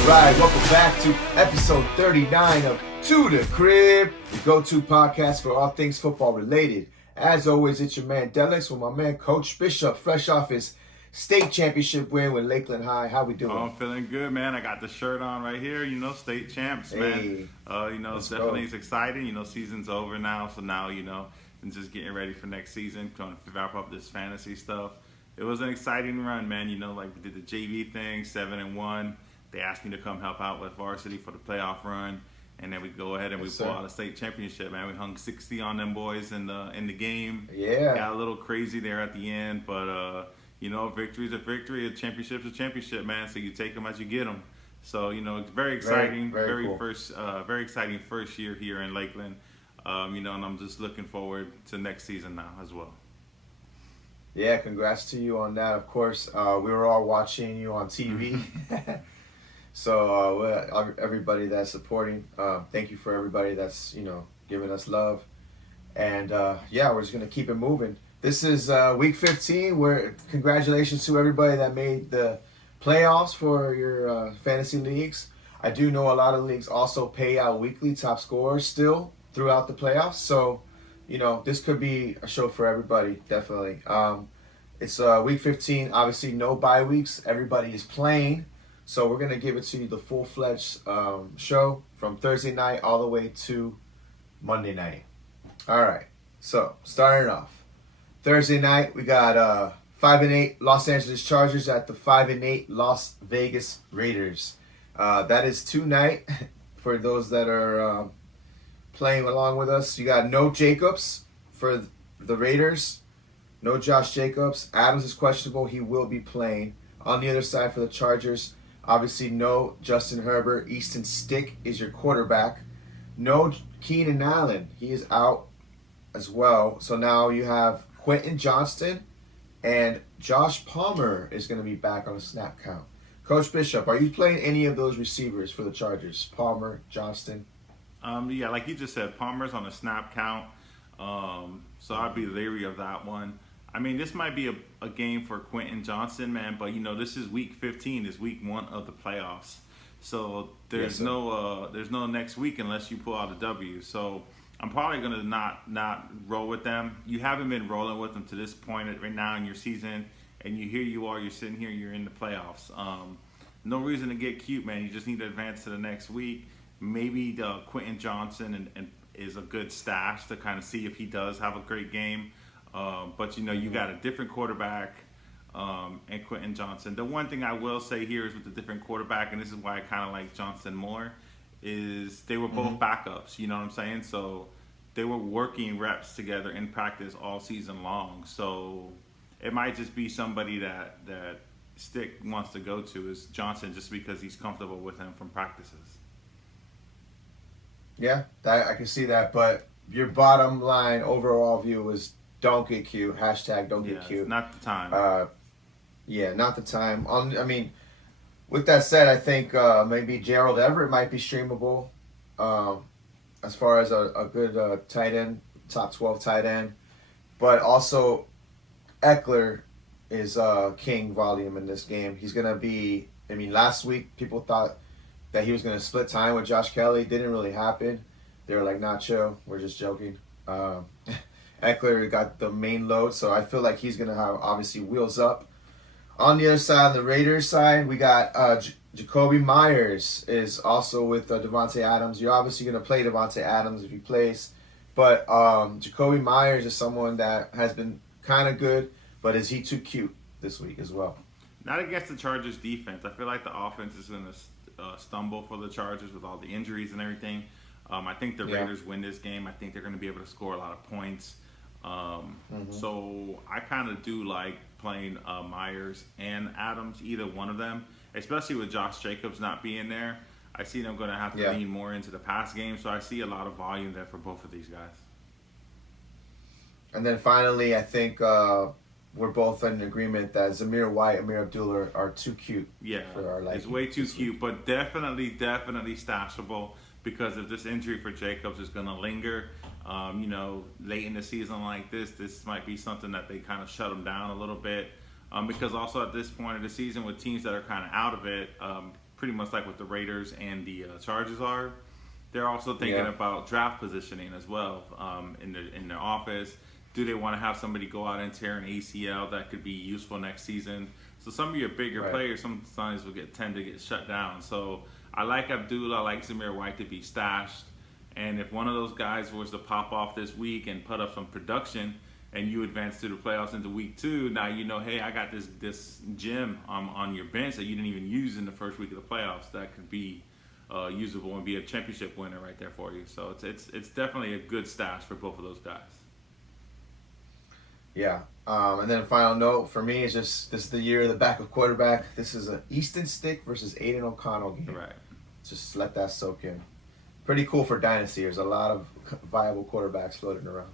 Alright, welcome back to episode 39 of To The Crib, the go-to podcast for all things football related. As always, it's your man Delliks with my man Coach Bishop, fresh off his state championship win with Lakeland High. How we doing? Oh, I'm feeling good, man. I got the shirt on right here, state champs, man. It's definitely exciting. Season's over now, so now, and just getting ready for next season, trying to wrap up this fantasy stuff. It was an exciting run, man. We did the JV thing, 7-1. They asked me to come help out with varsity for the playoff run, and then we go ahead and we pull out a state championship, man. We hung 60 on them boys in the game. Yeah. Got a little crazy there at the end, but victory's a victory, a championship's a championship, man. So you take them as you get them. So it's very exciting, very cool. Very exciting first year here in Lakeland. And I'm just looking forward to next season now as well. Yeah, congrats to you on that. Of course, we were all watching you on TV. So everybody that's supporting, thank you for everybody that's giving us love, and we're just gonna keep it moving. This is week 15. Where congratulations to everybody that made the playoffs for your fantasy leagues. I do know a lot of leagues also pay out weekly top scorers still throughout the playoffs. So this could be a show for everybody, definitely. It's week 15. Obviously, no bye weeks. Everybody is playing. So we're going to give it to you the full-fledged show from Thursday night all the way to Monday night. All right. So starting off. Thursday night, we got 5-8 Los Angeles Chargers at the 5-8 Las Vegas Raiders. That is tonight for those that are playing along with us. You got no Jacobs for the Raiders. No Josh Jacobs. Adams is questionable. He will be playing. On the other side for the Chargers, obviously no Justin Herbert. Easton Stick is your quarterback. No Keenan Allen. He is out as well. So now you have Quentin Johnston and Josh Palmer is going to be back on the snap count. Coach Bishop, are you playing any of those receivers for the Chargers? Palmer, Johnston? Like you just said, Palmer's on the snap count. So I'd be leery of that one. I mean, this might be a game for Quentin Johnston, man, but this is week 15, is week 1 of the playoffs. So there's no next week unless you pull out a W. So I'm probably gonna not roll with them. You haven't been rolling with them to this point right now in your season, and you're sitting here, you're in the playoffs. No reason to get cute, man. You just need to advance to the next week. Maybe Quentin Johnson and is a good stash to kind of see if he does have a great game. But you got a different quarterback and Quentin Johnson. The one thing I will say here is with the different quarterback, and this is why I kind of like Johnson more, is they were both backups. You know what I'm saying? So they were working reps together in practice all season long. So it might just be somebody that Stick wants to go to is Johnson just because he's comfortable with him from practices. Yeah, I can see that. But your bottom line overall view was don't get cute. Hashtag don't get cute. Not the time. Not the time. With that said, I think maybe Gerald Everett might be streamable as far as a good tight end, top 12 tight end. But also, Eckler is king volume in this game. He's going to be, last week people thought that he was going to split time with Josh Kelly. Didn't really happen. They were like, nah, chill. We're just joking. Eckler got the main load, so I feel like he's going to have, obviously, wheels up. On the other side, on the Raiders side, we got Jacoby Myers is also with Devontae Adams. You're obviously going to play Devontae Adams if he plays. But Jacoby Myers is someone that has been kind of good, but is he too cute this week as well? Not against the Chargers defense. I feel like the offense is going to stumble for the Chargers with all the injuries and everything. I think the Raiders win this game. I think they're going to be able to score a lot of points. So I kind of do like playing Myers and Adams, either one of them, especially with Josh Jacobs not being there. I see them going to have to lean more into the pass game, so I see a lot of volume there for both of these guys. And then finally, I think we're both in agreement that Zamir White and Amir Abdullah are too cute. Yeah, for our liking. It's way too cute, but definitely stashable because if this injury for Jacobs is going to linger, late in the season like this might be something that they kind of shut him down a little bit. Because also at this point of the season with teams that are kind of out of it, pretty much like what the Raiders and the Chargers are. They're also thinking about draft positioning as well in their office. Do they want to have somebody go out and tear an ACL that could be useful next season? So some of your bigger players sometimes will tend to get shut down. So I like Abdul, I like Zamir White to be stashed. And if one of those guys was to pop off this week and put up some production and you advance to the playoffs into week 2, now you know, hey, I got this gem on your bench that you didn't even use in the first week of the playoffs that could be usable and be a championship winner right there for you. So it's definitely a good stash for both of those guys. Yeah. And then final note for me is just this is the year of the backup quarterback. This is an Easton Stick versus Aiden O'Connell game. Right. Just let that soak in. Pretty cool for Dynasty. There's a lot of viable quarterbacks floating around.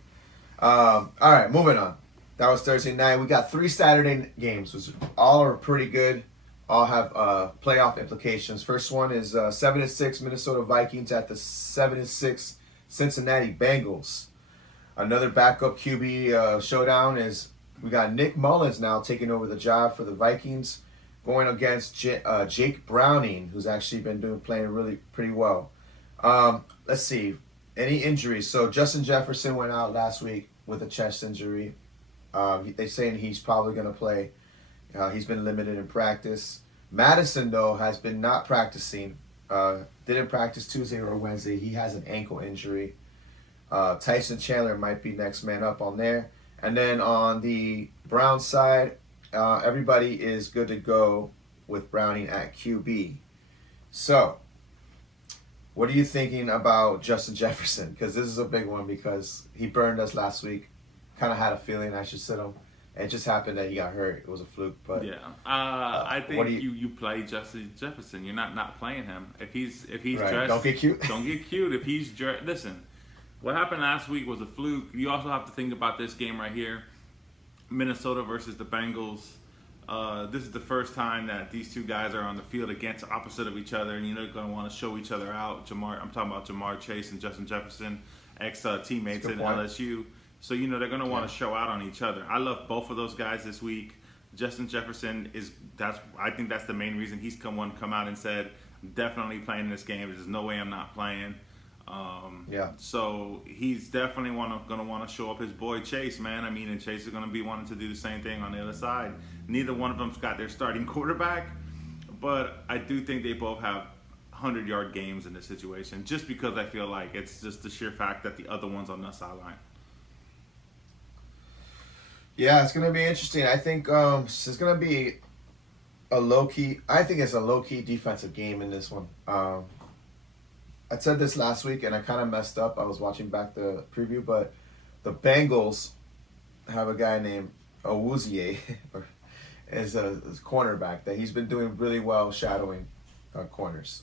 All right, moving on. That was Thursday night. We got 3 Saturday games, which all are pretty good. All have playoff implications. First one is 7-6 Minnesota Vikings at the 7-6 Cincinnati Bengals. Another backup QB showdown is we got Nick Mullins now taking over the job for the Vikings, going against Jake Browning, who's actually been playing really pretty well. Let's see, any injuries? So Justin Jefferson went out last week with a chest injury. They're saying he's probably going to play. He's been limited in practice. Madison, though, has been not practicing. Didn't practice Tuesday or Wednesday. He has an ankle injury. Tyson Chandler might be next man up on there. And then on the Browns side, everybody is good to go with Browning at QB. So, what are you thinking about Justin Jefferson? Because this is a big one because he burned us last week. Kind of had a feeling I should sit him. It just happened that he got hurt. It was a fluke, but yeah. I think you play Justin Jefferson. You're not playing him if he's dressed. Don't get cute. Don't get cute. If he's dressed, listen. What happened last week was a fluke. You also have to think about this game right here, Minnesota versus the Bengals. This is the first time that these two guys are on the field against opposite of each other, and they're going to want to show each other out. I'm talking about Jamar Chase and Justin Jefferson, ex-teammates in LSU. So, they're going to want to show out on each other. I love both of those guys this week. Justin Jefferson I think that's the main reason he's come out and said, definitely playing this game. There's no way I'm not playing. So he's definitely going to want to show up his boy Chase, man. I mean, and Chase is going to be wanting to do the same thing on the other side. Neither one of them's got their starting quarterback, but I do think they both have 100-yard games in this situation, just because I feel like it's just the sheer fact that the other one's on the sideline. Yeah, it's gonna be interesting. I think it's gonna be a low-key. I think it's a low-key defensive game in this one. I said this last week, and I kind of messed up. I was watching back the preview, but the Bengals have a guy named Owuzie as a cornerback that he's been doing really well shadowing corners.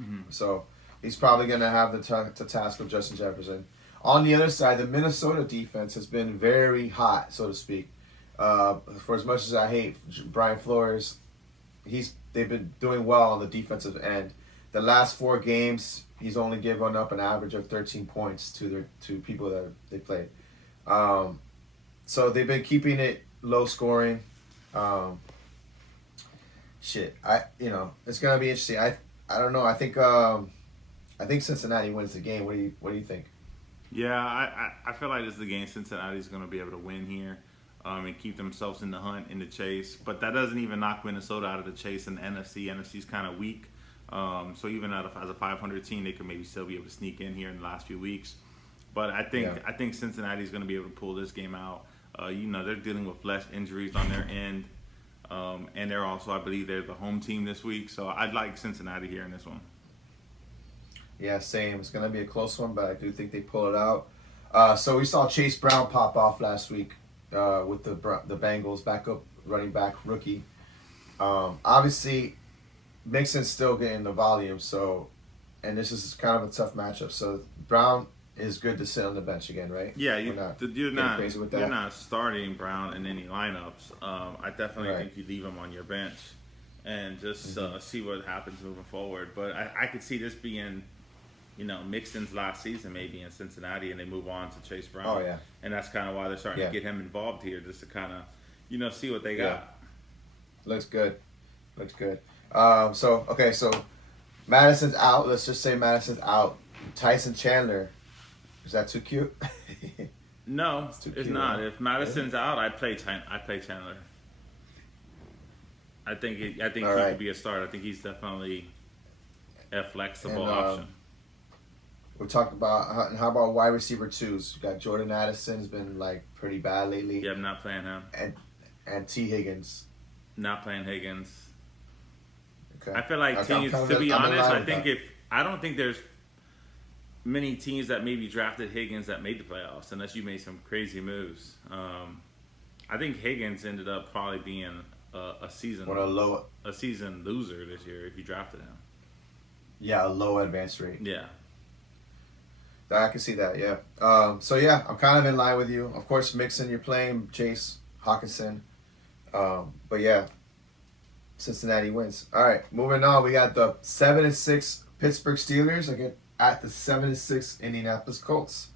Mm-hmm. So he's probably going to have the task of Justin Jefferson. On the other side, the Minnesota defense has been very hot, so to speak. For as much as I hate Brian Flores, they've been doing well on the defensive end. The last 4 games, he's only given up an average of 13 points to people that they played. So they've been keeping it low scoring. It's gonna be interesting. I don't know. I think Cincinnati wins the game. What do you think? Yeah, I feel like this is the game Cincinnati's going to be able to win here and keep themselves in the hunt, in the chase. But that doesn't even knock Minnesota out of the chase in the NFC. NFC's kind of weak. So even as a 500 team, they could maybe still be able to sneak in here in the last few weeks. But I think Cincinnati's going to be able to pull this game out. They're dealing with less injuries on their end. And they're also, I believe, they're the home team this week. So I'd like Cincinnati here in this one. Yeah, same. It's going to be a close one, but I do think they pull it out. So we saw Chase Brown pop off last week with the Bengals, backup running back rookie. Obviously, Mixon's still getting the volume, and this is kind of a tough matchup. So Brown is good to sit on the bench again, right? Yeah, you're not starting Brown in any lineups. I definitely think you leave him on your bench and just see what happens moving forward. But I could see this being, Mixon's last season maybe in Cincinnati, and they move on to Chase Brown. Oh, yeah. And that's kind of why they're starting to get him involved here, just to kind of, see what they got. Looks good. So Madison's out. Let's just say Madison's out. Tyson Chandler, is that too cute? No, It's too it's cute, not. huh? If Madison's out, I play Chandler. I think All he right. could be a starter. I think he's definitely a flexible And option. we're talking about how about wide receiver twos? We got Jordan Addison's been like pretty bad lately, Yeah, I'm not playing him. and T Higgins. Not playing Higgins. Okay. I feel like Okay, teams. To be I'm in honest, line I with think that. I don't think there's many teams that maybe drafted Higgins that made the playoffs unless you made some crazy moves. I think Higgins ended up probably being a season What a low, loser this year if you drafted him. yeah, a low advance rate. Yeah. I can see that. Yeah. So yeah, I'm kind of in line with you. Of course, Mixon, you're playing Chase Hawkinson. But yeah, Cincinnati wins. All right, moving on. We got the 7-6 Pittsburgh Steelers again at the 7-6 Indianapolis Colts.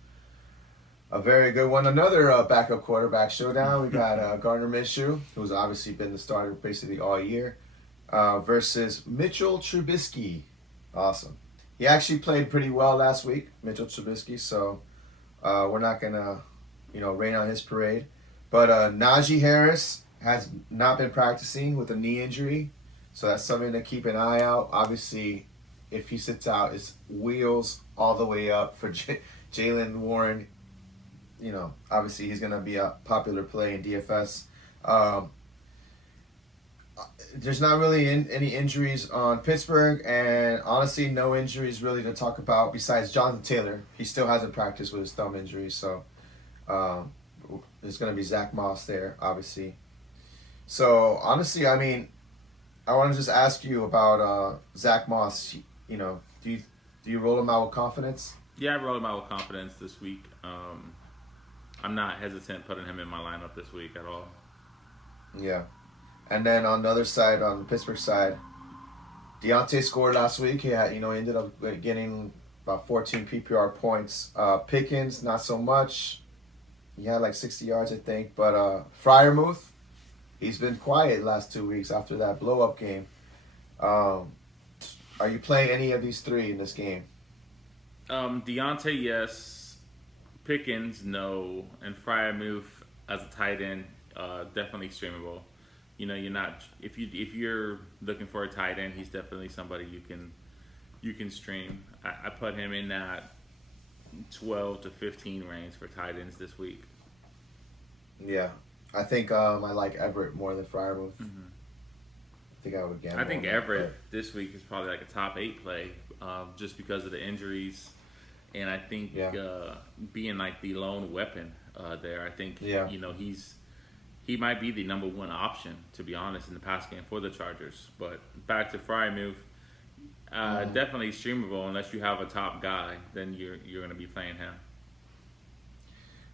A very good one. Another backup quarterback showdown. We got Gardner Minshew, who's obviously been the starter basically all year, versus Mitchell Trubisky. Awesome. He actually played pretty well last week, Mitchell Trubisky. So we're not gonna, rain on his parade. But Najee Harris has not been practicing with a knee injury, so that's something to keep an eye out. Obviously, if he sits out, it's wheels all the way up for Jalen Warren. Obviously he's gonna be a popular play in DFS. Um, there's not really any injuries on Pittsburgh, and honestly, no injuries really to talk about besides Jonathan Taylor. He still hasn't practiced with his thumb injury, so um, there's gonna be Zach Moss there, obviously. So honestly, I mean, I want to just ask you about Zach Moss. Do you roll him out with confidence? Yeah, I rolled him out with confidence this week. I'm not hesitant putting him in my lineup this week at all. Yeah. And then on the other side, on the Pittsburgh side, Deontay scored last week. He ended up getting about 14 PPR points. Pickens, not so much. He had like 60 yards, I think. But Freiermuth, he's been quiet last 2 weeks after that blow-up game. Are you playing any of these three in this game? Deontay, yes. Pickens, no. And Freiermuth as a tight end, definitely streamable. You're not if you're looking for a tight end, he's definitely somebody you can stream. I put him in that 12 to 15 range for tight ends this week. Yeah. I think I like Everett more than Freiermuth. Mm-hmm. I think I would gamble. I think on that, Everett this week is probably like a top 8 play, just because of the injuries, and I think being like the lone weapon there. I think he might be the number one option, to be honest, in the pass game for the Chargers. But back to Freiermuth, definitely streamable unless you have a top guy. Then you're going to be playing him.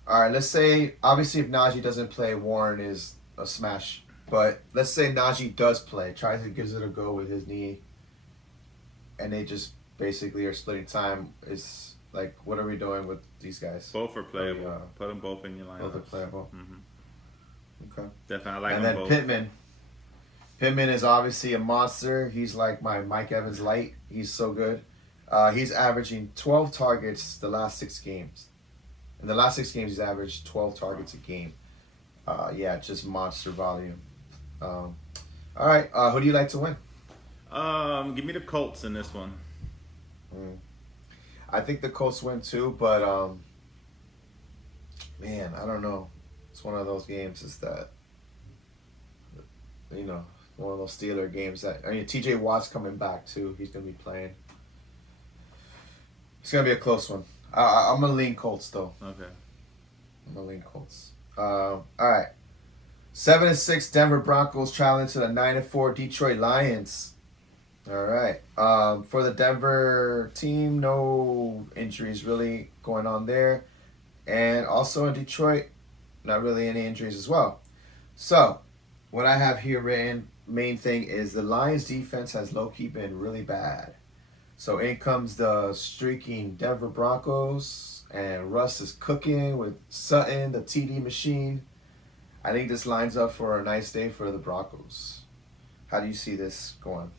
All right, let's say, obviously, if Najee doesn't play, Warren is a smash. But let's say Najee does play, tries to gives it a go with his knee, and they just basically are splitting time. It's like, what are we doing with these guys? Both are playable. Put them both in your lineup. Both are playable. Mm-hmm. Okay. Definitely, I like and them then both. Pittman is obviously a monster. He's like my Mike Evans light. He's so good. He's averaging 12 targets the last 6 games. In the last 6 games, he's averaged 12 targets a game. Just monster volume. All right, who do you like to win? Give me the Colts in this one. I think the Colts win too, but man, I don't know. It's one of those games. Is that one of those Steeler games that T.J. Watt's coming back too. He's gonna be playing. It's gonna be a close one. I'm gonna lean Colts though. Okay. I'm gonna lean Colts. All right. 7-6 Denver Broncos traveling to the 9-4 Detroit Lions. All right. For the Denver team, no injuries really going on there, and also in Detroit, not really any injuries as well. So, what I have here written, main thing is the Lions defense has low-key been really bad. So in comes the streaking Denver Broncos, and Russ is cooking with Sutton, the TD machine. I think this lines up for a nice day for the Broncos. How do you see this going?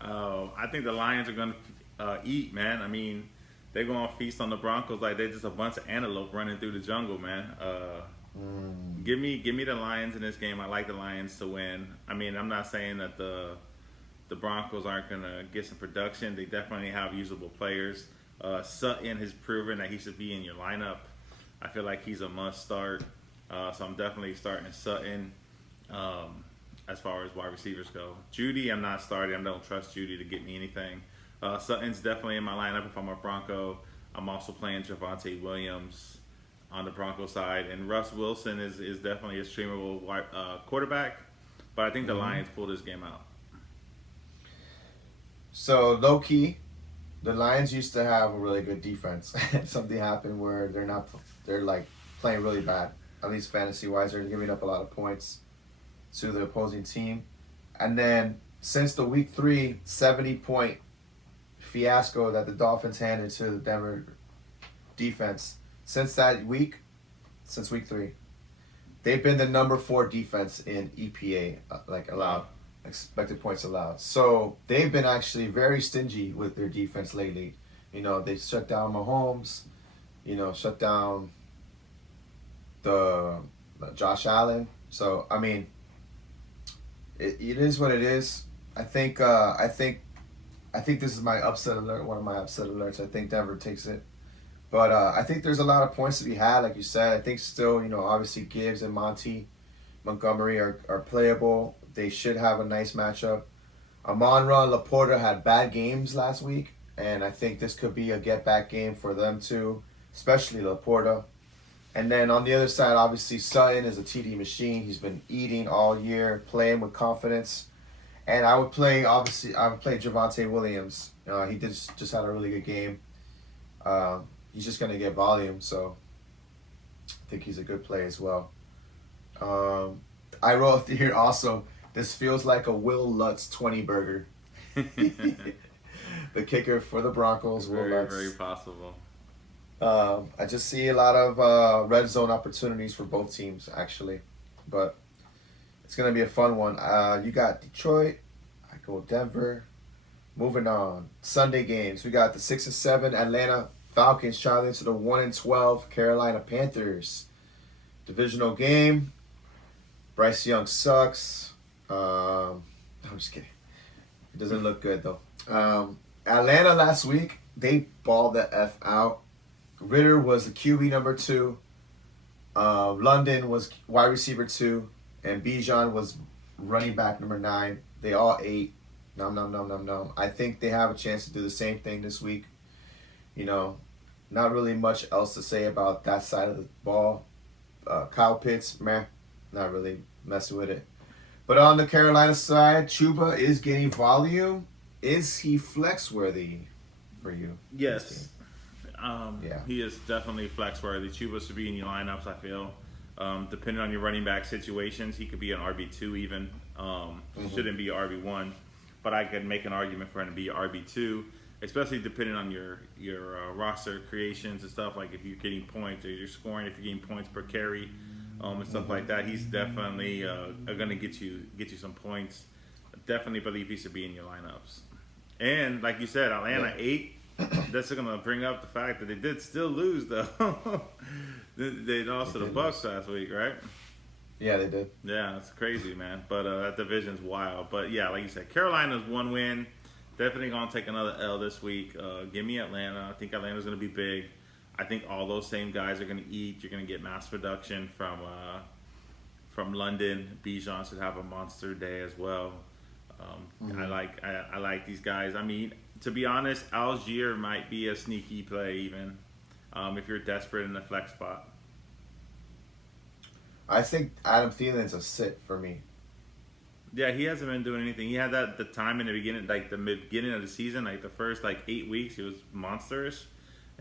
I think the Lions are going to eat, man. I mean, they're going to feast on the Broncos like they're just a bunch of antelope running through the jungle, man. Give me the Lions in this game. I like the Lions to win. I mean, I'm not saying that the Broncos aren't going to get some production. They definitely have usable players. Sutton has proven that he should be in your lineup. I feel like he's a must start. So I'm definitely starting Sutton as far as wide receivers go. Judy, I'm not starting. I don't trust Judy to get me anything. Sutton's definitely in my lineup if I'm a Bronco. I'm also playing Javonte Williams on the Bronco side. And Russ Wilson is definitely a streamable quarterback. But I think the Lions pull this game out. So, low-key, the Lions used to have a really good defense. Something happened where they're like playing really bad. At least fantasy-wise, they're giving up a lot of points to the opposing team. And then, since the Week 3 70-point fiasco that the Dolphins handed to the Denver defense, since Week 3, they've been the number 4 defense in EPA, allowed, expected points allowed. So they've been actually very stingy with their defense lately. You know, they shut down Mahomes, shut down the Josh Allen. So I mean, it is what it is. I think this is my upset alert. One of my upset alerts. I think Denver takes it, but I think there's a lot of points to be had. Like you said, I think still, obviously Gibbs and Montgomery are playable. They should have a nice matchup. Amon-Ra and Laporta had bad games last week, and I think this could be a get-back game for them too, especially Laporta. And then on the other side, obviously Sutton is a TD machine. He's been eating all year, playing with confidence. And I would play Javonte Williams. He just had a really good game. He's just going to get volume, so I think he's a good play as well. I wrote here also, this feels like a Will Lutz 20 burger. The kicker for the Broncos, Will Lutz. Very possible. I just see a lot of red zone opportunities for both teams, actually. But it's going to be a fun one. You got Detroit. I go Denver. Moving on. Sunday games. We got the 6-7 Atlanta Falcons traveling to the 1-12 Carolina Panthers. Divisional game. Bryce Young sucks. I'm just kidding. It doesn't look good, though. Atlanta last week, they balled the F out. Ritter was the QB number 2. London was wide receiver 2. And Bijan was running back number 9. They all ate. Nom, nom, nom, nom, nom. I think they have a chance to do the same thing this week. Not really much else to say about that side of the ball. Kyle Pitts, meh. Not really messing with it. But on the Carolina side, Chuba is getting volume. Is he flex worthy for you? Yes. He is definitely flex worthy. Chuba should be in your lineups, I feel. Depending on your running back situations, he could be an RB2 even. Shouldn't be RB1. But I could make an argument for him to be RB2, especially depending on your roster creations and stuff. Like if you're getting points or you're scoring, if you're getting points per carry, and stuff like that. He's definitely going to get you some points. Definitely believe he should be in your lineups. And like you said, Atlanta 8. That's going to bring up the fact that they did still lose, though. They lost to the Bucs last week, right? Yeah, they did. Yeah, it's crazy, man. But that division's wild. But yeah, like you said, Carolina's 1 win. Definitely going to take another L this week. Give me Atlanta. I think Atlanta's going to be big. I think all those same guys are going to eat. You're going to get mass production from London. Bijan should have a monster day as well. I like these guys. I mean, to be honest, Algier might be a sneaky play even if you're desperate in the flex spot. I think Adam Thielen's a sit for me. Yeah, he hasn't been doing anything. He had that the time in the beginning, like the beginning of the season, like the first 8 weeks, he was monstrous.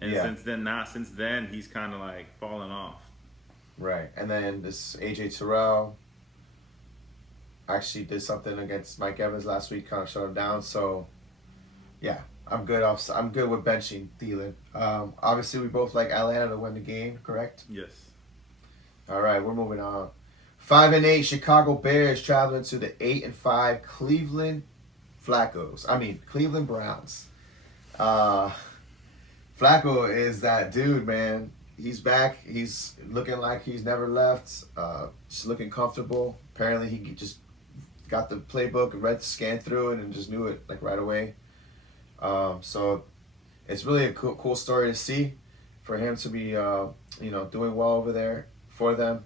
And since then, he's kind of fallen off. Right, and then this AJ Terrell actually did something against Mike Evans last week, kind of shut him down. So, yeah, I'm good with benching Thielen. Obviously, we both like Atlanta to win the game, correct? Yes. All right, we're moving on. 5-8 Chicago Bears traveling to the 8-5 Cleveland Cleveland Browns. Uh, Flacco is that dude, man. He's back. He's looking like he's never left. Just looking comfortable. Apparently, he just got the playbook and scanned through it and just knew it like right away. So it's really a cool story to see for him to be doing well over there for them.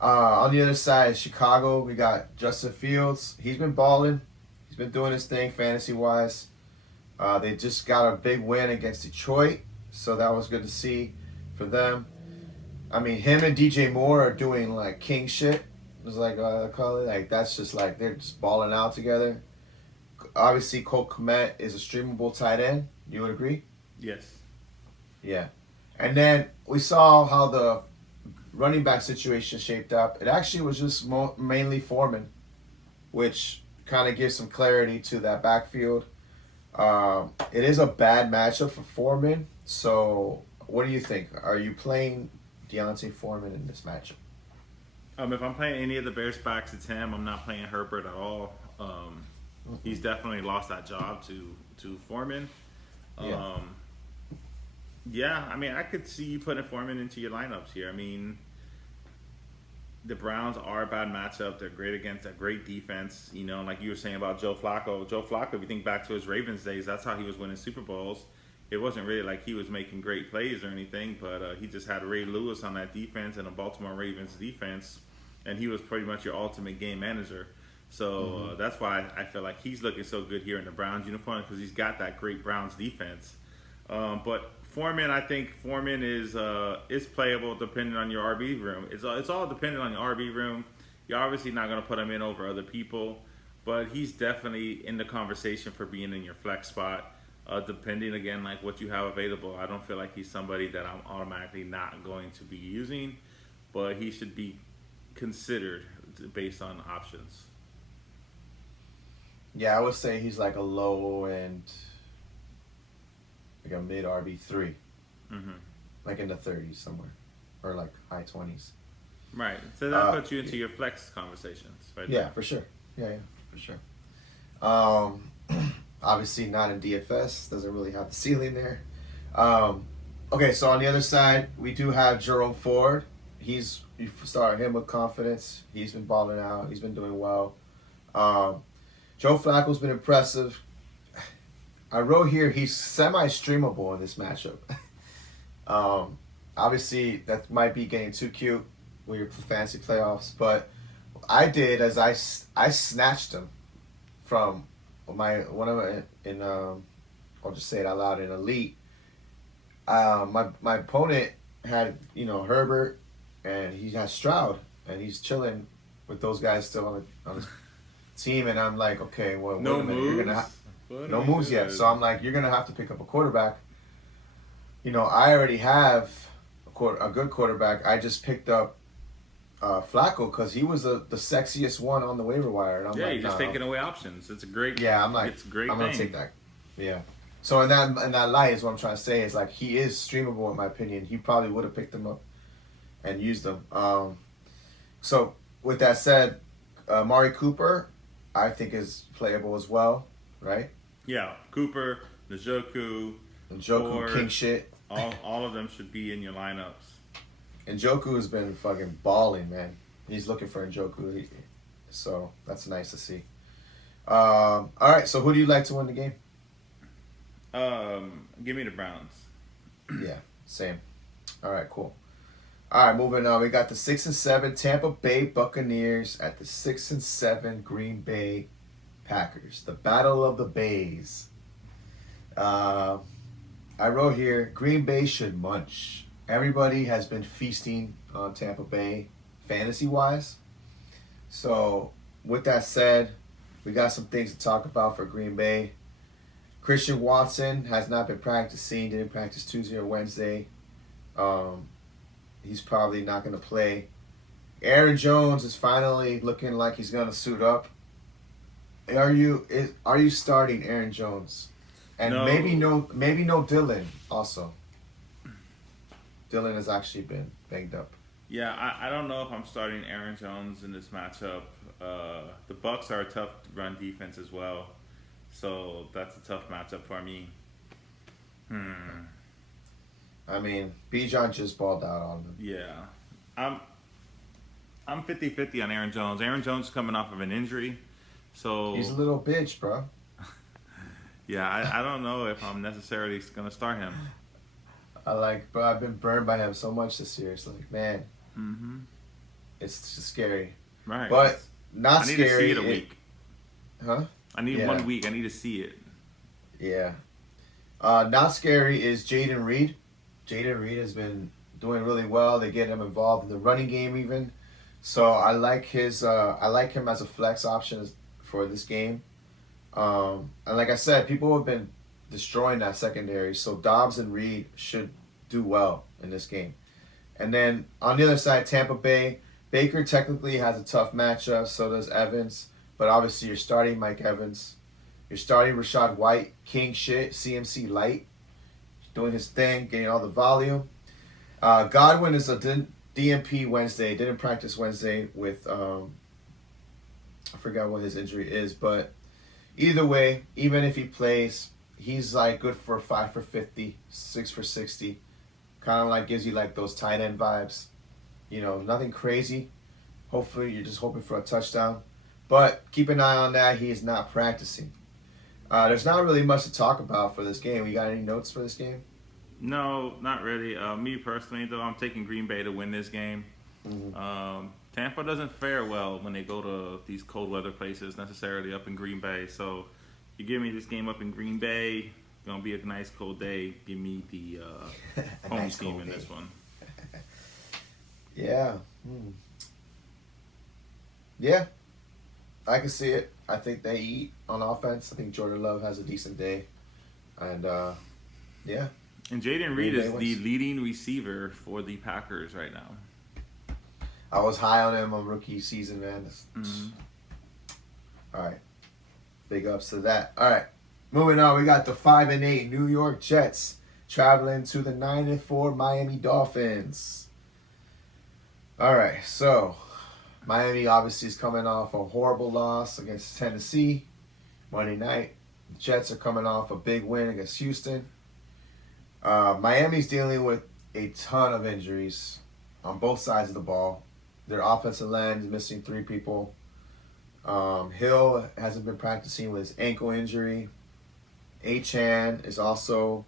On the other side, Chicago, we got Justin Fields. He's been balling. He's been doing his thing fantasy-wise. They just got a big win against Detroit, so that was good to see for them. I mean, him and DJ Moore are doing, like, king shit. It's like, I call it. Like, that's just, like, they're just balling out together. Obviously, Cole Kmet is a streamable tight end. You would agree? Yes. Yeah. And then we saw how the running back situation shaped up. It actually was just mainly Foreman, which kind of gives some clarity to that backfield. It is a bad matchup for Foreman. So, what do you think? Are you playing Deontay Foreman in this matchup? If I'm playing any of the Bears backs, it's him. I'm not playing Herbert at all. He's definitely lost that job to Foreman. Yeah, I mean, I could see you putting Foreman into your lineups here. I mean, the Browns are a bad matchup. They're great against a great defense. You know, like you were saying about Joe Flacco. Joe Flacco, if you think back to his Ravens days, that's how he was winning Super Bowls. It wasn't really like he was making great plays or anything, but he just had Ray Lewis on that defense and a Baltimore Ravens defense, and he was pretty much your ultimate game manager. So that's why I feel like he's looking so good here in the Browns uniform, because he's got that great Browns defense. But Foreman, I think Foreman is playable depending on your RB room. It's all dependent on your RB room. You're obviously not going to put him in over other people, but he's definitely in the conversation for being in your flex spot, depending, again, like what you have available. I don't feel like he's somebody that I'm automatically not going to be using, but he should be considered based on options. Yeah, I would say he's like a low end, like a mid RB3, like in the 30s somewhere, or like high 20s. Right. So that puts you into your flex conversations, right? Yeah, for sure. Yeah, for sure. Obviously not in DFS. Doesn't really have the ceiling there. Okay, so on the other side, we do have Jerome Ford. You started him with confidence. He's been balling out. He's been doing well. Joe Flacco's been impressive. I wrote here he's semi-streamable in this matchup. Obviously, that might be getting too cute with your fantasy playoffs, but I did as I snatched him from I'll just say it out loud, in Elite. My opponent had Herbert, and he has Stroud, and he's chilling with those guys still on his team, and I'm like, okay, well, no wait a minute, moves. you're gonna no moves yet. So I'm like, you're gonna have to pick up a quarterback. I already have a good quarterback. I just picked up Flacco because he was the sexiest one on the waiver wire. And I'm you're just taking away options. It's a great. Yeah, I'm like, it's a great. I'm gonna take that. Yeah. So in that light is what I'm trying to say is like he is streamable in my opinion. He probably would have picked them up and used them. So with that said, Mari Cooper, I think is playable as well, right? Yeah, Cooper, Njoku, Ford, king shit. All of them should be in your lineups. Njoku has been fucking balling, man. He's looking for Njoku, so that's nice to see. All right, so who do you like to win the game? Give me the Browns. Yeah, same. All right, cool. All right, moving on. We got the 6-7 Tampa Bay Buccaneers at the 6-7 Green Bay Packers. The Battle of the Bays. I wrote here, Green Bay should munch. Everybody has been feasting on Tampa Bay fantasy-wise. So, with that said, we got some things to talk about for Green Bay. Christian Watson has not been practicing. Didn't practice Tuesday or Wednesday. He's probably not going to play. Aaron Jones is finally looking like he's going to suit up. Are you starting Aaron Jones? And No. maybe no Dylan also. Dylan has actually been banged up. Yeah, I don't know if I'm starting Aaron Jones in this matchup. The Bucs are a tough run defense as well. So that's a tough matchup for me. I mean, Bijan just balled out on them. Yeah. I'm I'm 50-50 on Aaron Jones. Aaron Jones is coming off of an injury. So He's a little bitch, bro. yeah, I don't know if I'm necessarily going to start him. Bro, I've been burned by him so much this year. It's like, man, Mm-hmm. it's just scary. Right. But not I need scary. to see it a week. Huh? I need Yeah. 1 week. I need to see it. Yeah. Not scary is Jaden Reed. Jaden Reed has been doing really well. They get him involved in the running game even. So I like him as a flex option for this game. And like I said, people have been destroying that secondary. So Dobbs and Reed should do well in this game. And then on the other side, Tampa Bay. Baker technically has a tough matchup. So does Evans. But obviously you're starting Mike Evans. You're starting Rashad White, king shit, CMC light, doing his thing, getting all the volume. Godwin is a DNP Wednesday, didn't practice Wednesday with, I forgot what his injury is, but either way, even if he plays, he's like good for 5 for 50, 6 for 60. Kind of like gives you like those tight end vibes. You know, nothing crazy. Hopefully you're just hoping for a touchdown. But keep an eye on that. He is not practicing. There's not really much to talk about for this game. You got any notes for this game? No, not really. Me personally, though, I'm taking Green Bay to win this game. Mm-hmm. Tampa doesn't fare well when they go to these cold weather places necessarily up in Green Bay. So you give me this game up in Green Bay, gonna be a nice cold day. Give me the home nice team cold in day. this one. Yeah. Yeah. I can see it. I think they eat on offense. I think Jordan Love has a decent day. And, yeah. And Jaden Green Reed Bay is the wins. leading receiver for the Packers right now. I was high on him on rookie season, man. Mm-hmm. All right. Big ups to that. All right. Moving on, we got the 5-8 New York Jets traveling to the 9-4 Miami Dolphins. All right. So, Miami obviously is coming off a horrible loss against Tennessee Monday night. The Jets are coming off a big win against Houston. Miami's dealing with a ton of injuries on both sides of the ball. Their offensive line is missing 3 people. Hill hasn't been practicing with his ankle injury. Achan is also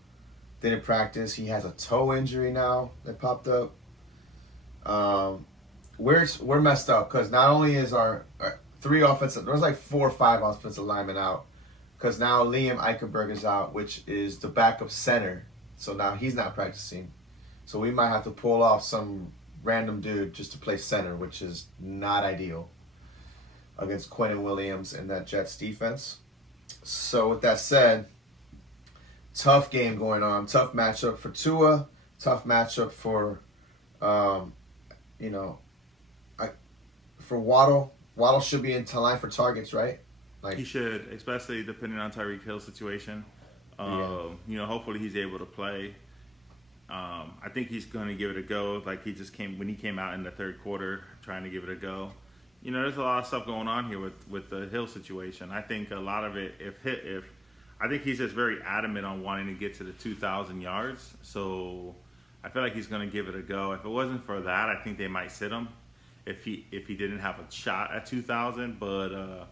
didn't practice. He has a toe injury now that popped up. We're messed up because not only is our 3 offensive, there's like 4 or 5 offensive linemen out because now Liam Eichenberg is out, which is the backup center. So now he's not practicing. So we might have to pull off some random dude just to play center, which is not ideal against Quentin Williams and that Jets defense. So with that said, tough game going on. Tough matchup for Tua. Tough matchup for, for Waddle. Waddle should be in line for targets, right? Like He should, especially depending on Tyreek Hill's situation. Hopefully he's able to play. I think he's going to give it a go. Like he when he came out in the third quarter, trying to give it a go. There's a lot of stuff going on here with the Hill situation. I think a lot of it, I think he's just very adamant on wanting to get to the 2,000 yards. So I feel like he's going to give it a go. If it wasn't for that, I think they might sit him if he didn't have a shot at 2,000. But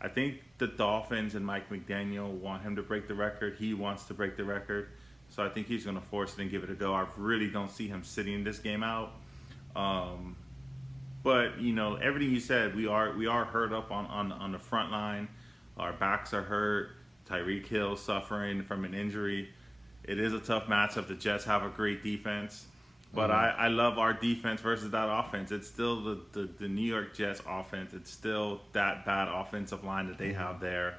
I think the Dolphins and Mike McDaniel want him to break the record. He wants to break the record. So I think he's going to force it and give it a go. I really don't see him sitting this game out. But everything you said, we are hurt up on the front line. Our backs are hurt. Tyreek Hill suffering from an injury. It is a tough matchup. The Jets have a great defense. But I love our defense versus that offense. It's still the New York Jets offense. It's still that bad offensive line that they have there.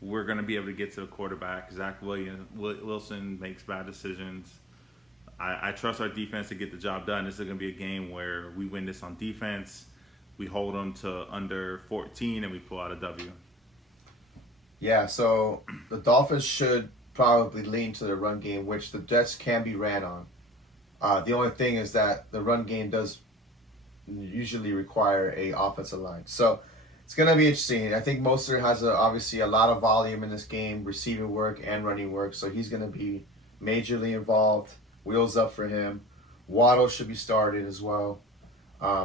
We're going to be able to get to the quarterback. Zach Wilson makes bad decisions. I trust our defense to get the job done. This is going to be a game where we win this on defense. We hold them to under 14 and we pull out a W. Yeah, so the Dolphins should probably lean to the run game, which the Jets can be ran on. The only thing is that the run game does usually require a offensive line. So It's going to be interesting. I think Mostert has obviously a lot of volume in this game, receiving work and running work, so he's going to be majorly involved. Wheels up for him. Waddle should be started as well.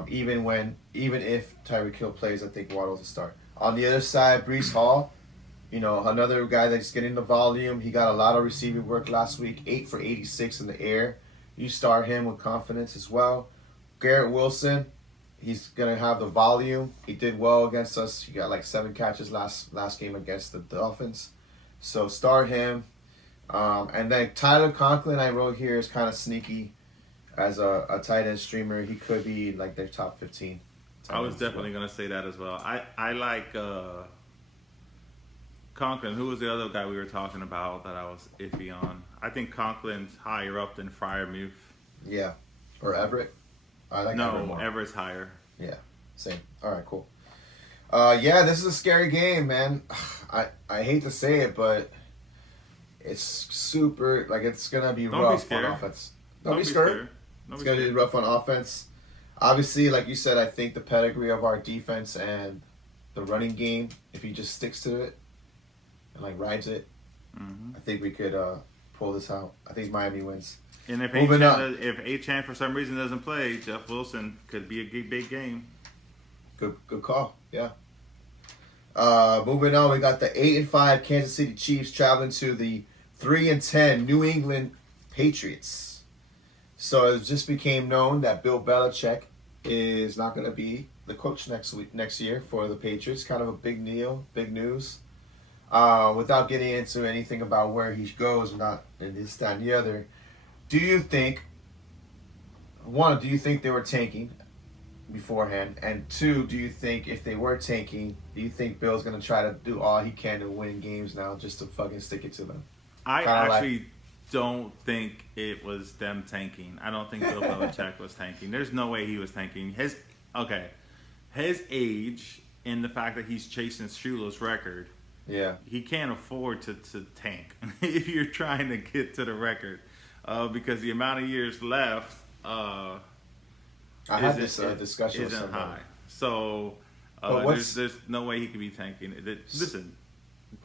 Even if Tyreek Hill plays, I think Waddle's a start. On the other side, Breece Hall, another guy that's getting the volume. He got a lot of receiving work last week, 8 for 86 in the air. You start him with confidence as well. Garrett Wilson, he's going to have the volume. He did well against us. He got like 7 catches last game against the Dolphins. So start him. And then Tyler Conklin, I wrote here, is kind of sneaky as a tight end streamer. He could be like their top 15. I was definitely going to say that as well. I like Conklin. Who was the other guy we were talking about that I was iffy on? I think Conklin's higher up than Freiermuth. Yeah. Or Everett. I like Everett more. Everett's higher. Yeah. Same. All right, cool. Yeah, this is a scary game, man. I hate to say it, but it's super, it's going to be rough on offense. Don't be scared. It's going to be rough on offense. Obviously, like you said, I think the pedigree of our defense and the running game, if he just sticks to it and rides it, I think we could pull this out. I think Miami wins. And if Achane for some reason doesn't play, Jeff Wilson could be a big game. Good call. Yeah. Moving on, we got the 8-5 Kansas City Chiefs traveling to the 3-10 New England Patriots. So it just became known that Bill Belichick is not going to be the coach next year for the Patriots. Kind of a big deal, big news. Without getting into anything about where he goes, not in this, that, and the other, do you think they were tanking beforehand? And 2, do you think if they were tanking, do you think Bill's going to try to do all he can to win games now just to fucking stick it to them? I actually don't think it was them tanking. I don't think Bill Belichick was tanking. There's no way he was tanking. His age and the fact that he's chasing Shula's record, yeah, he can't afford to tank if you're trying to get to the record, because the amount of years left I had this discussion with isn't somebody. high. So there's no way he could be tanking. Listen,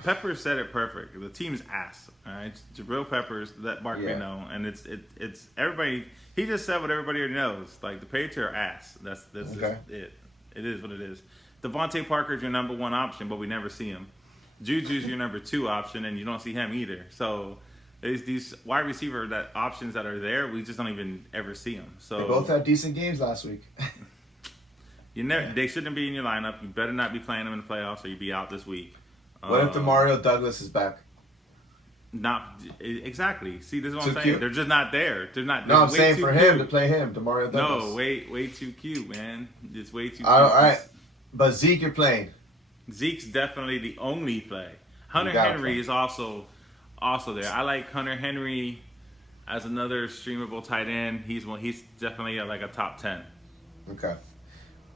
Peppers said it perfect. The team's ass. All right, Jabril Peppers, let Mark me know, and it's everybody. He just said what everybody already knows. The Patriots are ass. That's okay. it. It is what it is. Devontae Parker's your number 1 option, but we never see him. Juju's your number 2 option, and you don't see him either. So there's these wide receiver options that are there. We just don't even ever see them. So they both had decent games last week. They shouldn't be in your lineup. You better not be playing them in the playoffs, or you'd be out this week. What if Demario Douglas is back? Not exactly. See, this is what I'm saying. Cute? They're just not there. They're not. No, I'm saying for him to play him, Demario Douglas. No, way too cute, man. It's way too cute. All right, but Zeke, you're playing. Zeke's definitely the only play. Hunter Henry is also there. I like Hunter Henry as another streamable tight end. He's definitely a top 10. Okay.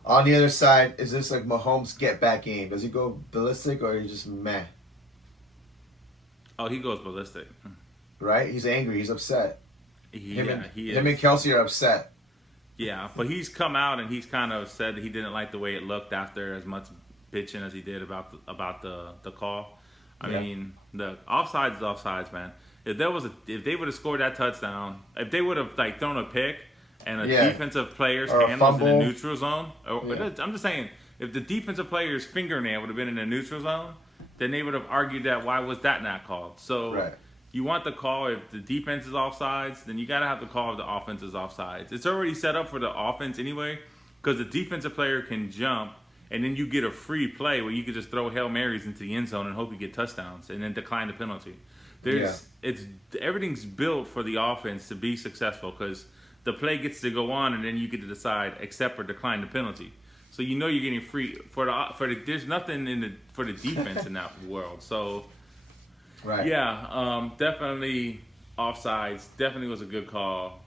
On the other side, is this Mahomes' get back game? Does he go ballistic or is he just meh? Oh, he goes ballistic. Right? He's angry. He's upset. He is. Him and Kelsey are upset. Yeah, but he's come out and he's kind of said that he didn't like the way it looked after as much bitching as he did about the call. I mean, the offsides is offsides, man. If they would have scored that touchdown, if they would have thrown a pick and a defensive player's hand was in the neutral zone, I'm just saying, if the defensive player's fingernail would have been in the neutral zone, then they would have argued that why was that not called? So you want the call if the defense is offsides, then you got to have the call if the offense is offsides. It's already set up for the offense anyway, because the defensive player can jump, and then you get a free play where you can just throw Hail Marys into the end zone and hope you get touchdowns, and then decline the penalty. Everything's built for the offense to be successful, because the play gets to go on, and then you get to decide accept or decline the penalty. So you're getting free there's nothing for the defense in that world. So definitely offsides. Definitely was a good call.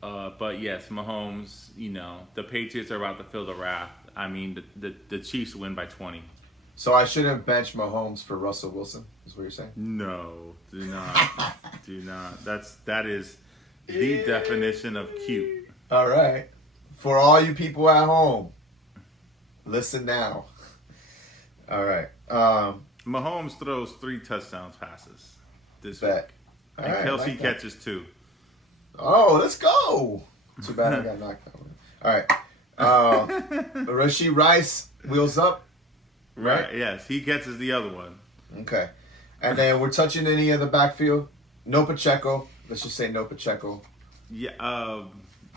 But yes, Mahomes. The Patriots are about to feel the wrath. I mean, the Chiefs win by 20. So I shouldn't bench Mahomes for Russell Wilson, is what you're saying? No, do not. Do not. That is the definition of cute. All right. For all you people at home, listen now. All right. Mahomes throws 3 touchdown passes this Bet. week. All And right, Kelsey like that. catches 2. Oh, let's go. Too bad I got knocked out. All right. Rashee Rice, wheels up. Right, yes. He catches the other one. Okay. And then we're touching any of the backfield. No Pacheco. Let's just say no Pacheco. Yeah,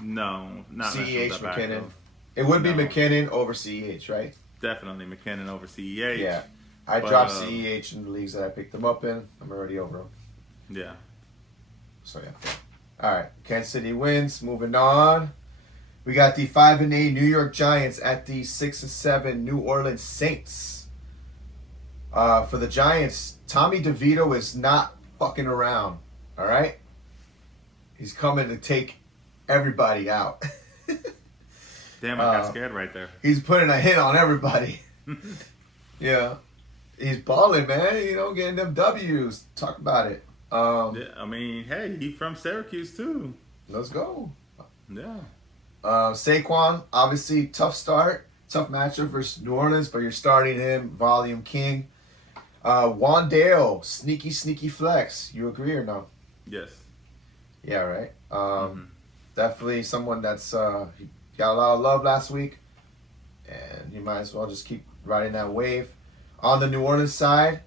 no. Not messing CEH with that McKinnon. backfield. It would be No. McKinnon over CEH, right? Definitely McKinnon over CEH. Yeah. I But, dropped CEH in the leagues that I picked them up in. I'm already over them. Yeah. So, yeah. All right. Kansas City wins. Moving on. We got the 5-8 New York Giants at the 6-7 New Orleans Saints. For the Giants, Tommy DeVito is not fucking around. All right? He's coming to take everybody out. Damn, I got scared right there. He's putting a hit on everybody. Yeah. He's balling, man. You know, getting them W's. Talk about it. Yeah, I mean, hey, he from Syracuse too. Let's go. Yeah. Saquon, obviously, tough start. Tough matchup versus New Orleans, but you're starting him. Volume king. Wandale, sneaky flex. You agree or no? Yes. Yeah, right. Definitely someone that's he got a lot of love last week, and you might as well just keep riding that wave. On the New Orleans side,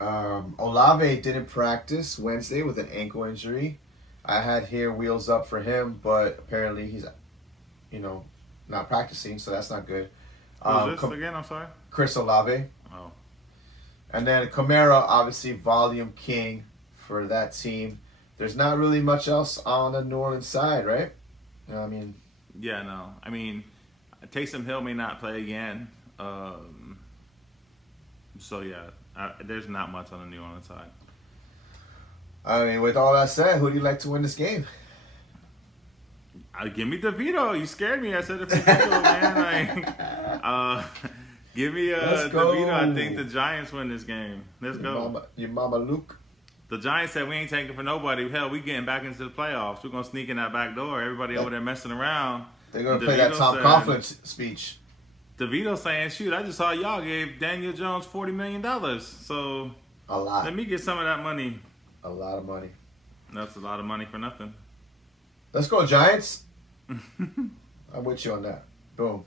Olave didn't practice Wednesday with an ankle injury. I had here wheels up for him, but apparently he's, not practicing, so that's not good. Who's this again? I'm sorry. Chris Olave. Oh. And then Kamara, obviously volume king for that team. There's not really much else on the New Orleans side, right? I mean, Yeah, no. I mean, Taysom Hill may not play again. So yeah, there's not much on the New Orleans side. I mean, with all that said, who do you like to win this game? Give me DeVito. You scared me. I said it for DeVito, man. Give me Let's go. DeVito. I think the Giants win this game. Let's go. Your mama Luke. The Giants said we ain't taking for nobody. Hell, we getting back into the playoffs. We're gonna sneak in that back door. Everybody over there messing around. They're gonna play that Tom Coughlin speech. DeVito saying, "Shoot, I just saw y'all gave Daniel Jones $40 million. So A lot. let me get some of that money." A lot of money. That's a lot of money for nothing. Let's go, Giants. I'm with you on that. Boom.